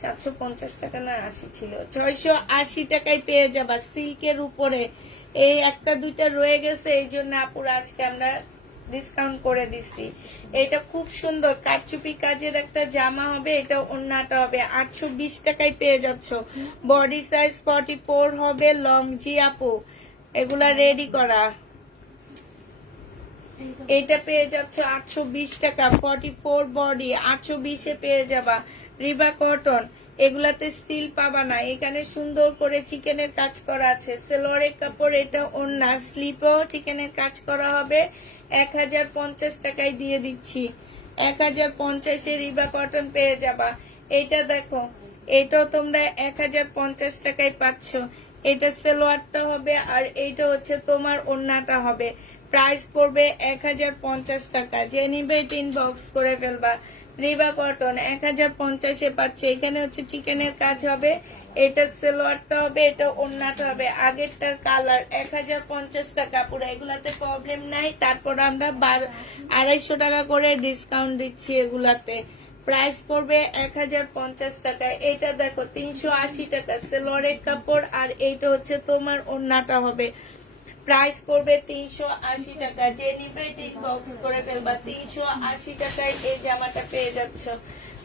750 টাকা না 80 ছিল, 680 টাকায় পেয়ে যাবা। সিল্কের উপরে এই একটা দুইটা রয়ে গেছে, এই জন্য আপুরা আজকে আমরা ডিসকাউন্ট করে দিচ্ছি। এটা খুব সুন্দর কারচুপি কাজের একটা জামা হবে, এটা ওড়নাটা হবে, 820 টাকায় পেয়ে যাচ্ছ। বডি সাইজ 44 হবে, লং। জি আপু, এগুলা রেডি করা। এটা পেয়ে যাচ্ছ 820 টাকা, 44 বডি 820 এ পেয়ে যাবা। রিবা কটন, এগুলাতে স্টিল পাবা না, এখানে সুন্দর করে চিকেনের কাজ করা আছে। সালোয়ারের কাপড়, এটা ওড়না, স্লিপও চিকেনের কাজ করা হবে। 1050 টাকায় দিয়ে দিচ্ছি, 1050 এ রিবা কটন পেয়ে যাবা। এটা দেখো, এটাও তোমরা 1050 টাকায় পাচ্ছ। এটা সালোয়ারটা হবে, আর এইটা হচ্ছে তোমার ওড়নাটা হবে। প্রাইস পড়বে 1050 টাকা। যে নিবে ইনবক্স করে ফেলবা। রিবা কটন 1050 এ পাচ্ছে। এখানে হচ্ছে চিকেনের কাজ হবে, এটা সালোয়ারটা হবে, এটা ওড়নাটা হবে। আগেরটার কালার 1050 টাকা পুরো, এগুলাতে প্রবলেম নাই। তারপর আমরা 250 টাকা করে ডিসকাউন্ট দিচ্ছি এগুলাতে। প্রাইস পড়বে 1050 টাকা। এটা দেখো 380 টাকা সালোয়ারের কাপড়, আর এইটা হচ্ছে তোমার ওড়নাটা হবে। প্রাইস পড়বে 380 টাকা। যে নিবে ইনবক্স করে ফেলবা। 380 টাকায় এই জামাটা পেয়ে যাচ্ছ।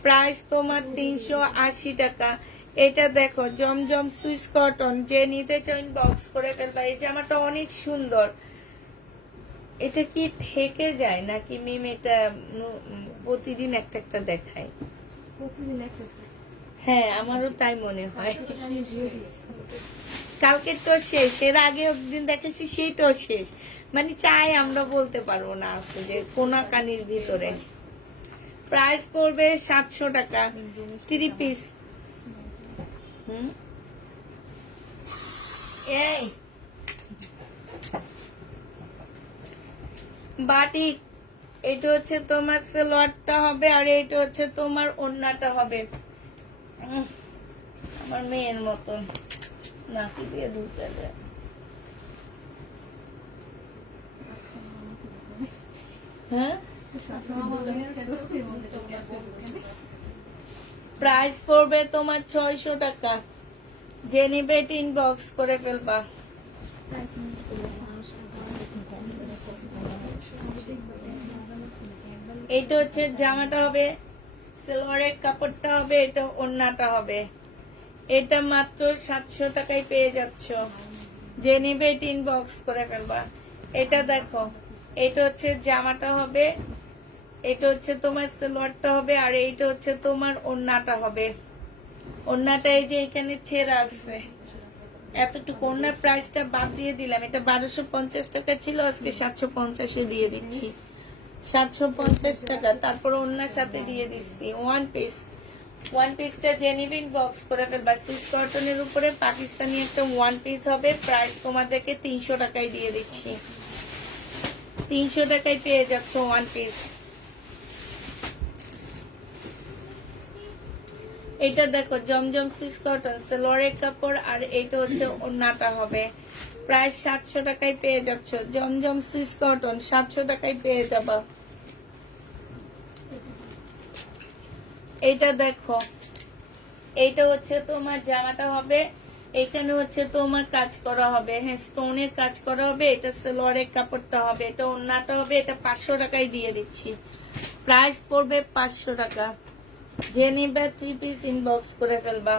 প্রাইস তোমার 380 টাকা। এটা দেখো জমজম সুইস কটন, যে নিতে চাও ইনবক্স করে ফেলবা। এই জামাটা অনেক সুন্দর। এটা কি থেকে যায় নাকি মিম এটা প্রতিদিন একটা একটা দেখায়? হ্যাঁ, আমারও তাই মনে হয়। কালকে তো শেষ, এর আগে একদিন দেখেছি সেইটাও শেষ। মানে চাই আমরা বলতে পারবো না আছে যে কোনাকানির ভিতরে। প্রাইস পড়বে 700 টাকা 3 পিস। এই বাটিক, এটা হচ্ছে তোমার সালোয়ারটা হবে আর এটা হচ্ছে তোমার ওড়নাটা হবে। আমার মেয়ের মতন নাকি দিয়ে ঢুকে যায়। হ্যাঁ, প্রাইস পড়বে তোমার 600 টাকা। যে নিবে ইনবক্স করে ফেলবা। এটা হচ্ছে জামাটা হবে, সালোয়ারের কাপড়টা হবে, এটা ওড়নাটা হবে। এটা মাত্র 700 টাকায় পেয়ে যাচ্ছ। যে নিবে ইনবক্স করে ফেলবা। এটা দেখো, এটা হচ্ছে জামাটা হবে, এটা হচ্ছে তোমার সালোয়ারটা হবে আর এইটা হচ্ছে তোমার ওড়নাটা হবে। ওড়নাটা এই যে এখানে ছেঁড়া আছে এতটুকু। ওড়নার প্রাইসটা বাদ দিয়ে দিলাম, এটা 1250 টাকা ছিল, আজকে 750 দিয়ে দিচ্ছি। 750 টাকা। তারপর ওড়নার সাথে দিয়ে দিচ্ছি ওয়ান পিস। ওয়ান পিসটা জেনিভিন বক্স করে ফেলবা। সুইস কটনের উপরে পাকিস্তানি একটা ওয়ান পিস হবে। প্রাইস তোমাদেরকে 300 টাকায় দিয়ে দিচ্ছি। 300 টাকায় পেয়ে যাচ্ছ ওয়ান পিস। এটা দেখো জমজম সুইস কটন, সালোয়ারের কাপড় আর এটা হচ্ছে ওড়নাটা হবে। প্রায় 700 টাকায় পেয়ে যাচ্ছ। জমজম সুইস কটন 700 টাকায় পেয়ে যাবা। এটা দেখো, এইটা হচ্ছে তোমার জামাটা হবে, এখানে হচ্ছে তোমার কাজ করা হবে। হ্যাঁ, স্টোনের কাজ করা হবে। এটা সালোয়ারের কাপড়টা হবে, এটা ওড়নাটা হবে। এটা 500 টাকায় দিয়ে দিচ্ছি। প্রাইস পড়বে 500 টাকা। যে নিবে 3 পিস ইনবক্স করে ফেলবা।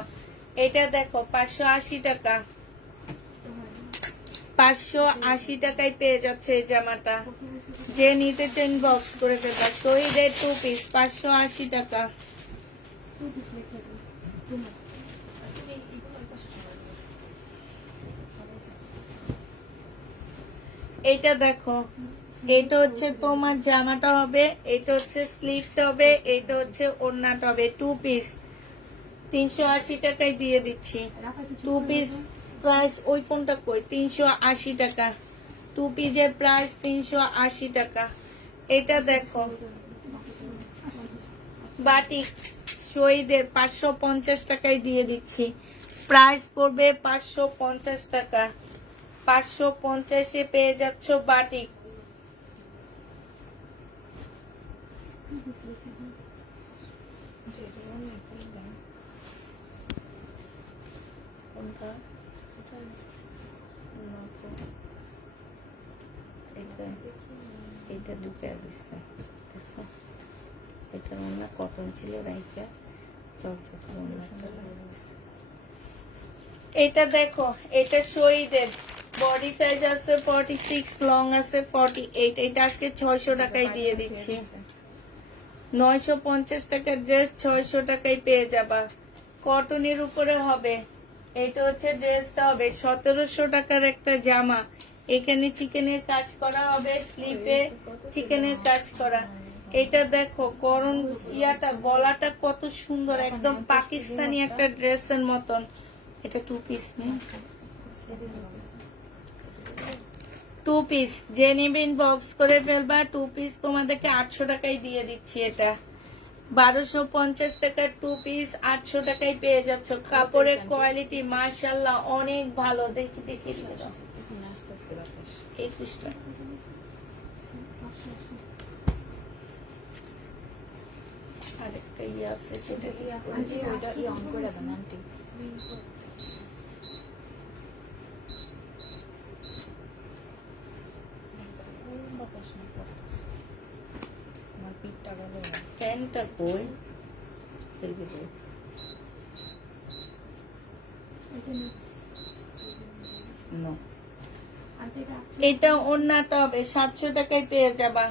এটা দেখো 580 টাকা। 580 টাকায় পেয়ে যাচ্ছে এই জামাটা। যে নিতে চান বক্স করে ফেলবা। শহীদের 2 পিস 580 টাকা। এটা দেখো, এটা হচ্ছে তোমার জামাটা হবে, এটা হচ্ছে স্লিভটা হবে, এটা হচ্ছে ওড়নাটা হবে। 2 পিস 380 টাকায় দিয়ে দিচ্ছি। 2 পিস প্রাইস, ওই কোনটা কই, 380 টাকা। 2 পিসের প্রাইস 380 টাকা। এটা দেখো বাটিক শহীদের 550 টাকায় দিয়ে দিচ্ছি। প্রাইস পড়বে 550 টাকা। 550-এ পেয়ে যাচ্ছ বাটিক। কোনটা? এটা ঢুকে দিচ্ছে। এটা মনে কটন ছিল রাইকা। এটা দেখো, এটা শহীদের বডি সাইজ আছে 46, লং আছে 48। এটা আজকে 600 টাকায় দিয়ে দিচ্ছি। 950 টাকার ড্রেস 600 টাকায় পেয়ে যাবা। কটনের উপরে হবে। এটা হচ্ছে ড্রেসটা হবে 1700 টাকার একটা জামা। এখানে চিকেনের কাজ করা হবে, স্লিপে চিকেনের কাজ করা। এটা দেখো গরম ইয়াটা, গলাটা কত সুন্দর, একদম পাকিস্তানি একটা ড্রেসের মতন। এটা 2 পিস নেই, 2 পিস। যে নেবেন বক্স করে ফেলবা। 2 পিস তোমাদেরকে 800 টাকায় দিয়ে দিচ্ছি। এটা 1250 টাকার 2 পিস 800 টাকায় পেয়ে যাচ্ছ। কাপড়ের কোয়ালিটি মাশাআল্লাহ অনেক ভালো। দেখি দেখি 21 টাকা। আরেকটা ইয়ে আছে সেটা অন করে দেন আন্টি। টাকা দেবো। প্যান্টটা কই? এই যে কই। এটা নে। No. আর এটা এটা ওন্নাটা হবে 700 টাকায় পেয়ে যাবা।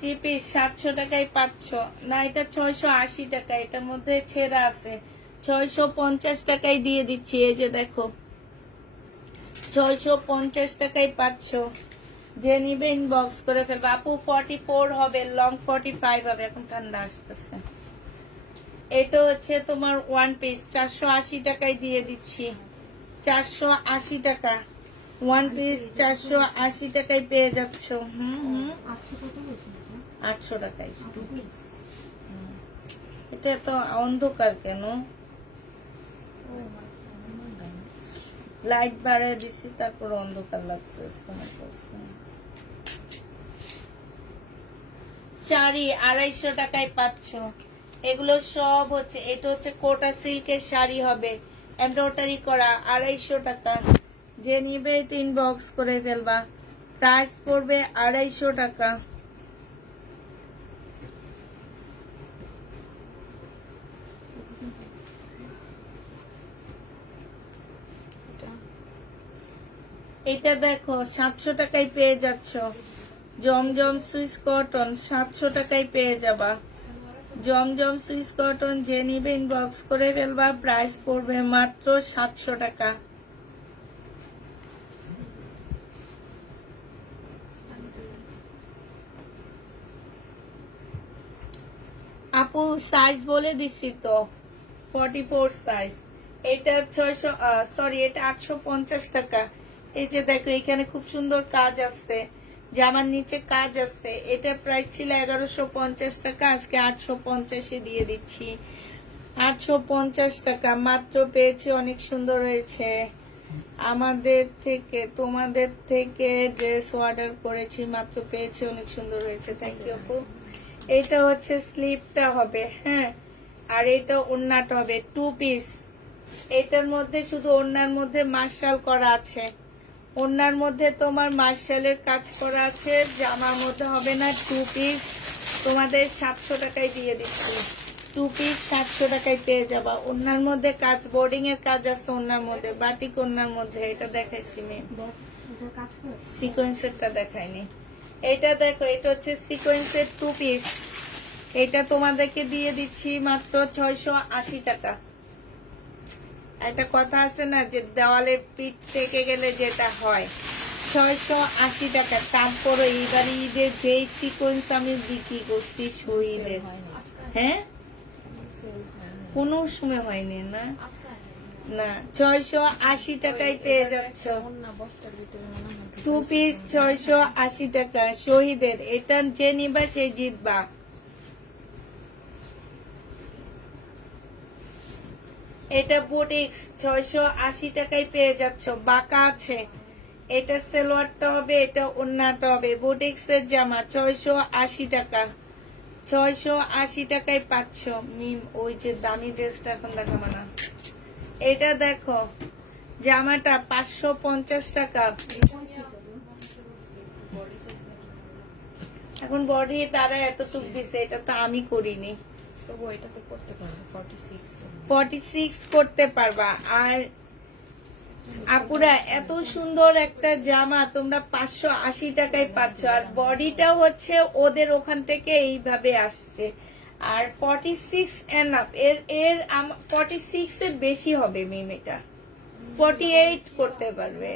3 পিস 700 টাকায় পাচ্ছ না, এটা 680 টাকা। এটার মধ্যে ছেঁড়া আছে, 650 টাকায় দিয়ে দিচ্ছি। এই যে দেখো 650 টাকায় পাচ্ছ। যে নিবে ইনবক্স করে ফেলবে। আপু 44 হবে, লং 45 হবে, এখন ঠান্ডা আসতেছে। এটা হচ্ছে তোমার ওয়ান পিস 480 টাকায় দিয়ে দিচ্ছি। 480 টাকা ওয়ান পিস, 480 টাকায় পেয়ে যাচ্ছ। 800 কত বলছেন এটা? 800 টাকায়। 8 পিস। এটা তো অন্ধকার কেন? ও মাই গড। লাইট বাড়ায় দিছি, তারপর অন্ধকার লাগতেছে আমার কাছে। শাড়ি 250 টাকায় পাচ্ছ। এগুলো সব হচ্ছে, এটা হচ্ছে কোটা সিল্কের শাড়ি হবে, এমব্রয়ডারি করা, 250 টাকা। যে নিবে এটা ইনবক্স করে ফেলবা। প্রাইস পড়বে 250 টাকা। এটা দেখো 700 টাকায় পেয়ে যাচ্ছ। জমজম সুইস কটন 700 টাকায় পেয়ে যাবা। জমজম সুইস কটন যে নিবে ইনবক্স করে ফেলবা। প্রাইস পড়বে মাত্র 700 টাকা। আপু সাইজ বলে দিছি তো, 44 সাইজ। এটা 600, সরি এটা 850 টাকা। এই যে দেখো এখানে খুব সুন্দর কাজ আছে, জামার নিচে কাজ আছে। এটা প্রাইস ছিল 1150 টাকা, আজকে 850 দিয়ে দিচ্ছি। 850 টাকা মাত্র পেয়েছি, অনেক সুন্দর হয়েছে। আমাদের থেকে তোমাদের থেকে ড্রেস অর্ডার করেছি, মাত্র পেয়েছি, অনেক সুন্দর হয়েছে। থ্যাংক ইউ আপু। এটা হচ্ছে স্লিপটা হবে, হ্যাঁ, আর এটা ওড়নাটা হবে 2 পিস। এটার মধ্যে শুধু ওড়নার মধ্যে মার্শাল করা আছে, ওড়নার মধ্যে তোমার মার্শালের কাজ করা আছে, জামার মধ্যে হবে না। 2 পিস তোমাদের 700 টাকায় দিয়ে দিচ্ছি। 2 পিস 700 টাকায় পেয়ে যাবা। ওড়নার মধ্যে কাজ, বোর্ডিং এর কাজ আছে ওড়নার মধ্যে, বাটিক ওড়নার মধ্যে। এটা দেখাইছি মেয়ে, দেখ এটা কাজ করে। সিকোয়েন্সেরটা দেখাইনি। এটা দেখো, এটা হচ্ছে সিকোয়েন্সের 2 পিস। এটা তোমাদেরকে দিয়ে দিচ্ছি মাত্র 680 টাকা। একটা কথা আছে না যে দেওয়ালের পিঠ থেকে গেলে যেটা হয়, 680 টাকা। তারপরে এইবার ঈদের যেই সিকোয়েন্স আমি বিক্রি করছি শহীদের, হ্যাঁ কোনো সময় হয়নি না, না 680 টাকায় পেয়ে যাচ্ছ। না বস্তার ভিতরে মনে হয় 2 পিস 680 টাকা শহীদের। এটা যে নিবা সেই জিতবা। এটা বুটিক্স 680 টাকায় পেয়ে যাচ্ছ, বাঁকা আছে। এটা সালোয়ারটা হবে, এটা ওড়নাটা হবে। বুটিক্স এর জামা 680 টাকা, 680 টাকায় পাচ্ছ। মিম ওই যে দামি ড্রেসটা এখন দেখাবো না। এটা দেখো জামাটা 550 টাকা। এখন বডি তারা এতটুক দিছে, এটা তো আমি করিনি। তবু এটাতে করতে পারবো 46। 46 করতে পারবা। আর আপুরা এত সুন্দর একটা জামা তোমরা 580 টাকায় পাচ্ছ, আর বডিটা হচ্ছে ওদের ওখান থেকে এইভাবে আসছে। আর 46 এনাফ, এর 46 এর বেশি হবে মিম, এটা 48 করতে পারবে।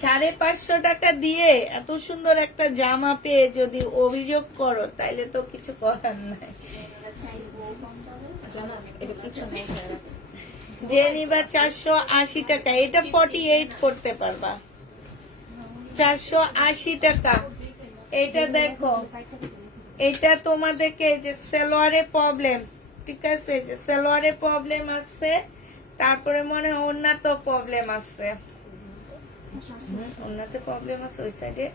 550 টাকা দিয়ে এত সুন্দর একটা জামা পেয়ে যদি অভিযোগ করো, তাইলে তো কিছু করার নাই। জানা এটা পিছনে যে নিবা 480 টাকা, এটা 48 করতে পারবা। 480 টাকা। এটা দেখো, এটা তোমাদেরকে যে সালোয়ারে প্রবলেম, ঠিক আছে, যে সালোয়ারে প্রবলেম আছে, তারপরে মনে হয় ওড়নাতে প্রবলেম আছে। ওড়নাতে প্রবলেম আছে ওই সাইডে।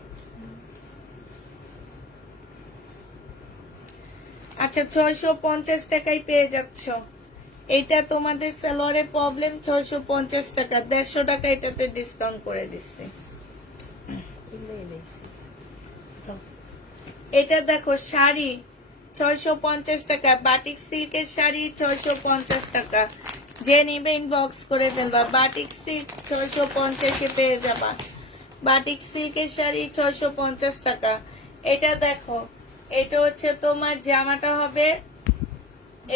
আচ্ছা 650 টাকায় পেয়ে যাচ্ছ। এটা তোমাদের সালোয়ারে প্রবলেম, 650 টাকা, 150 টাকা এটাতে ডিসকাউন্ট করে দিচ্ছে। এটা দেখো শাড়ি 650 টাকা, বাটিক সিল্কের শাড়ি 650 টাকা। যে নিবে ইনবক্স করে ফেলবা। বাটিক সিল্ক 650 পেয়ে যাবা। বাটিক সিল্কের শাড়ি 650 টাকা। এটা দেখো, এটা হচ্ছে তোমার জামাটা হবে,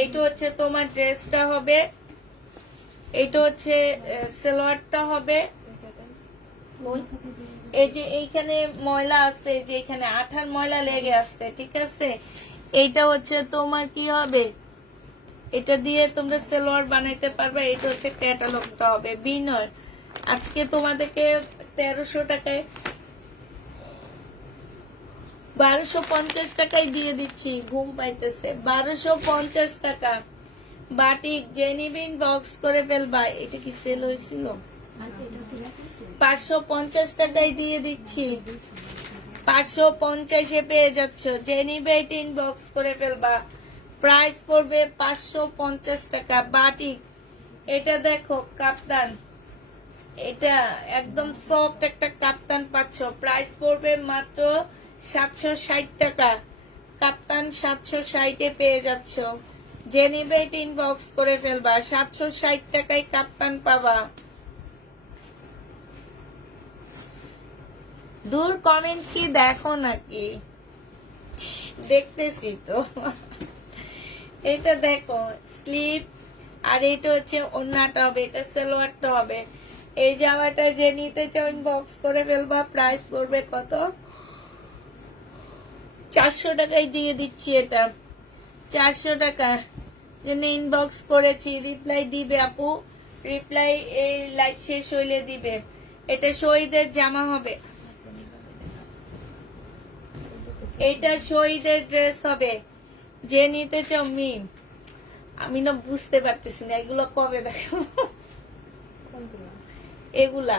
এইটা হচ্ছে তোমার ড্রেসটা হবে, এইটা হচ্ছে সালোয়ারটা হবে। এই যে এইখানে ময়লা আছে, যে এখানে আঠার ময়লা লেগে আসছে, ঠিক আছে। এইটা হচ্ছে তোমার কি হবে, এটা দিয়ে তোমরা সালোয়ার বানাইতে পারবে। এটা হচ্ছে ক্যাটালগটা হবে বিনর। আজকে তোমাদেরকে 1300 টাকায় 1250 টাকায় দিয়ে দিচ্ছি। ঘুম পাইতেছে। 1250 টাকা বাটিক। জেনিবিন বক্স করে ফেলবা। এটা কি সেল হয়েছিল? 550 টাকায় দিয়ে দিচ্ছি। 550 পেয়ে যাচ্ছ। জেনিবেট ইনবক্স করে ফেলবা। প্রাইস পড়বে 550 টাকা বাটিক। এটা দেখো কাপ্তান, এটা একদম সফট একটা কাপ্তান পাচ্ছ। প্রাইস পড়বে মাত্র 760 টাকা। কাপ্তান 760 পেয়ে যাচ্ছ। জেনিবেট ইনবক্স করে ফেলবা। 760 টাকায় কাপ্তান পাবা। দূর কমেন্ট কি দেখো নাকি? দেখতেছি তো। এটা দেখো স্লিপ, আর এটা হচ্ছে ওন্নাটা হবে, এটা সালোয়ারটা হবে। এই জামাটা যে নিতে চাও ইনবক্স করে ফেলবা। প্রাইস পড়বে কত? 400 টাকায় দিয়ে দিচ্ছি। এটা 400 টাকা জন্য ইনবক্স করেছি। রিপ্লাই দিবে আপু, রিপ্লাই এই লাইট শেষ হইলে দিবে। এটা শহীদের জামা হবে, এটা শহীদের ড্রেস হবে। যে নিতে চাও মিম, আমি না বুঝতে পারতেছি না এগুলো কবে দেখো। কোনগুলো? এগুলা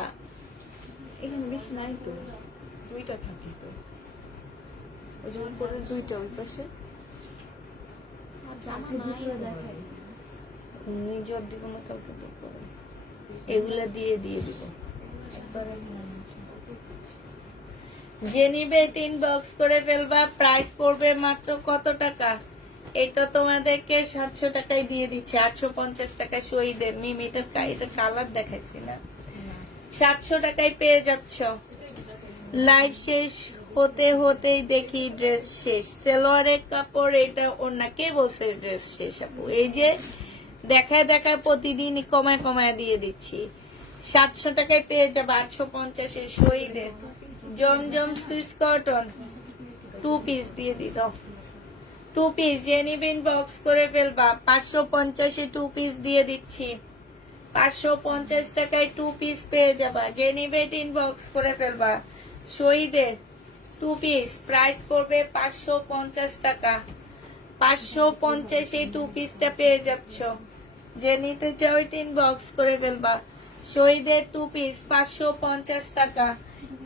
এখানে বেশি নাই তো, দুইটা থাকে তো। ওই জন্য করে দুইটা ওই পাশে। দেখাই নিজের দিব না কাউকে তো করে। এগুলা দিয়ে দিয়ে দিব। একবারে যে নিবে ইনবক্স করে ফেলবা। প্রাইস পড়বে মাত্র কত টাকা? এটা তোমাদেরকে 700 টাকায় দিয়ে দিচ্ছে। 850 টাকায় শহীদের মিম। এটা কালার দেখাইছি না? 700 টাকায় পেয়ে যাচ্ছ। লাইভ শেষ হতে হতেই দেখি ড্রেস শেষ। সালোয়ারের কাপড় এটা ওন্না। কে বলছে ড্রেস শেষ আপু? এই যে দেখায় দেখায় প্রতিদিন কমায় কমায় দিয়ে দিচ্ছি। 700 টাকায় পেয়ে যাবে। 850 শহীদের জমজম সুইস কটন 2 পিস দিয়ে দিত। 2 পিস জেনিবিন বক্স করে ফেলবা। 550 2 পিস দিয়ে দিচ্ছি। 550 টাকায় 2 পিস পেয়ে যাবা। জেনিবেট ইনবক্স করে ফেলবা। শহীদের 2 পিস প্রাইস পড়বে 550 টাকা। 550 2 পিসটা পেয়ে যাচ্ছ। যে নিতে চাও ইনবক্স করে ফেলবা। শহীদের 2 পিস 550 টাকা।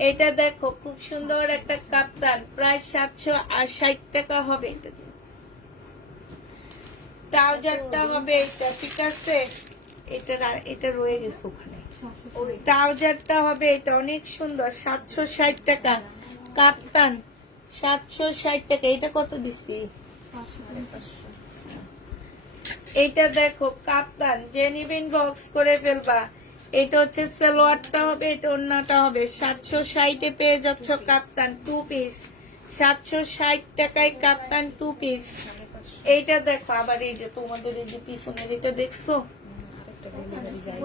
এটা দেখো খুব সুন্দর একটা কাপ্তান। প্রায় 760 টাকা হবে। এটা ট্রাউজারটা হবে এটা, ঠিক আছে। এটা রয়ে গেছে ওখানে। ট্রাউজারটা হবে এটা, অনেক সুন্দর। 760 টাকা কাপ্তান। 760 টাকা। এটা কত দিচ্ছি? এটা দেখো কাপ্তান। জেনিবিন বক্স করে ফেলবা। এটা হচ্ছে সালোয়ারটা হবে, এটা ওন্নাটা হবে। 760 পেয়ে যাচ্ছ কাপ্তান 2 পিস। 760 টাকায় কাপ্তান 2 পিস। এইটা দেখো আবার, এই যে তোমাদের এই যে পিছনের এটা দেখছো? আরেকটা ডেলিভারি যায়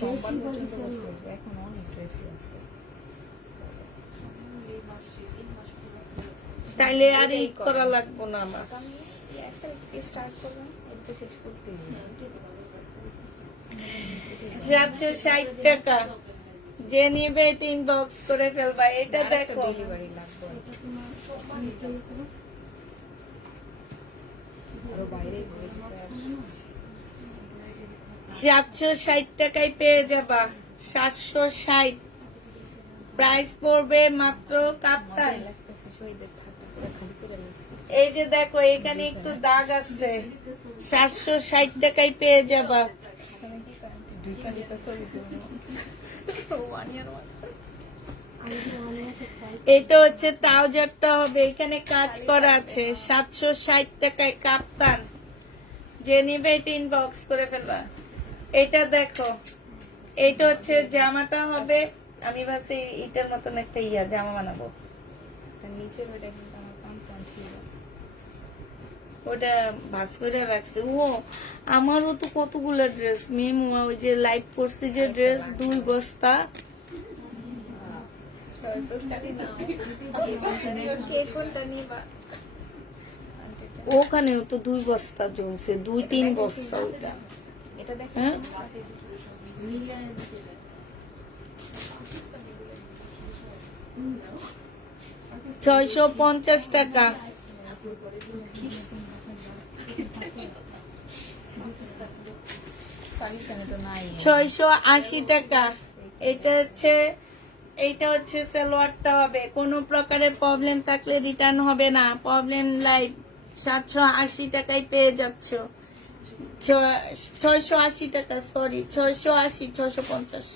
সোমবার পর্যন্ত করতে। এখন অনেক ড্রেস আছে। তাইলে আর এই করা লাগবো না আমার। আমি একটা স্টার্ট করলাম, এটা শেষ করতে 760 টাকা। যে নিবে ইনবক্স করে ফেলবা। এটা দেখো ডেলিভারি লাগবে আরো বাইরে 760 টাকায় পেয়ে যাবা। 760 প্রাইস পড়বে মাত্র কাপ্তান। লাগতেছে শহীদের থাকা খালি করে নিচ্ছি। এই যে দেখো এখানে একটু দাগ আছে। 760 টাকায় পেয়ে যাবা। দুইটা ছবির জন্য 1 ইয়ার এটা হচ্ছে ট্রাউজারটা হবে, এখানে কাজ করা আছে 760 টাকায় কাপ্তান। যে নিবে এটা ইনবক্স করে ফেলবা। এটা দেখো, এটা হচ্ছে জামাটা হবে, আমি ভাবছি এটার মতন একটা জামা বানাবো। আর নিচের ওইটা কিন্তু আমার কান ছিল। ওটা ভাস করে রাখছে। ও আমারও তো কতগুলো ড্রেস মেমু, ওই যে লাইভ করছি যে ড্রেস 2 বস্তা। ওখানেও তো 2 বস্তা জমছে, 2-3 বস্তা ওইটা। এটা দেখো হ্যাঁ 650 টাকা। পাকিস্তানে তো নাই। 680 টাকা। এইটা হচ্ছে সালোয়ারটা হবে, কোনো প্রকারের প্রবলেম থাকলে রিটার্ন হবে না, প্রবলেম লাইট। 780 টাকায় পেয়ে যাচ্ছ। 680 টাকা, সরি 680, 650।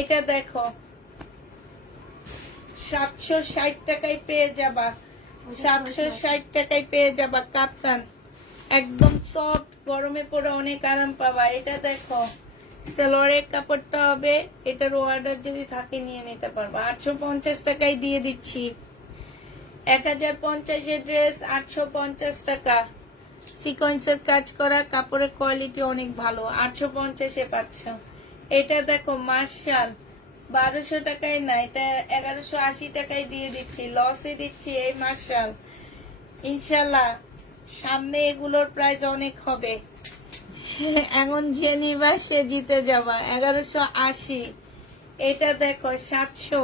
এটা দেখো 760 টাকায় পেয়ে যাবা, 760 টাকায় পেয়ে যাবা কাপ্তান, একদম সফট, গরমে পরে অনেক আরাম পাবা। এটা দেখো সালোয়ারের কাপড়টা হবে, এটার অর্ডার যদি থাকে নিয়ে নিতে পারবা। 850 টাকায় দিয়ে দিচ্ছি। 1050 ড্রেস 850 টাকা, সিকোয়েন্সের কাজ করা, কাপড়ের কোয়ালিটি অনেক ভালো, 850 পাচ্ছ। এটা দেখো মার্শাল 1200 টাকায় না, এটা 1180 টাকায় দিয়ে দিচ্ছি, লসে দিচ্ছি এই মার্শাল। ইনশাল্লাহ সামনে এগুলোর প্রাইস অনেক হবে। এখন যে নিবা সে জিতে যাবা। 1180। এটা দেখো 700,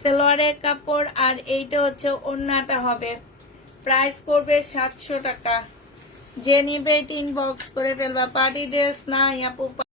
সালোয়ারের কাপড়, আর এইটা হচ্ছে ওড়নাটা হবে, প্রাইস পড়বে 700 টাকা। যে নিবে এটা ইনবক্স করে ফেলবা। পার্টি ড্রেস নাই আপু।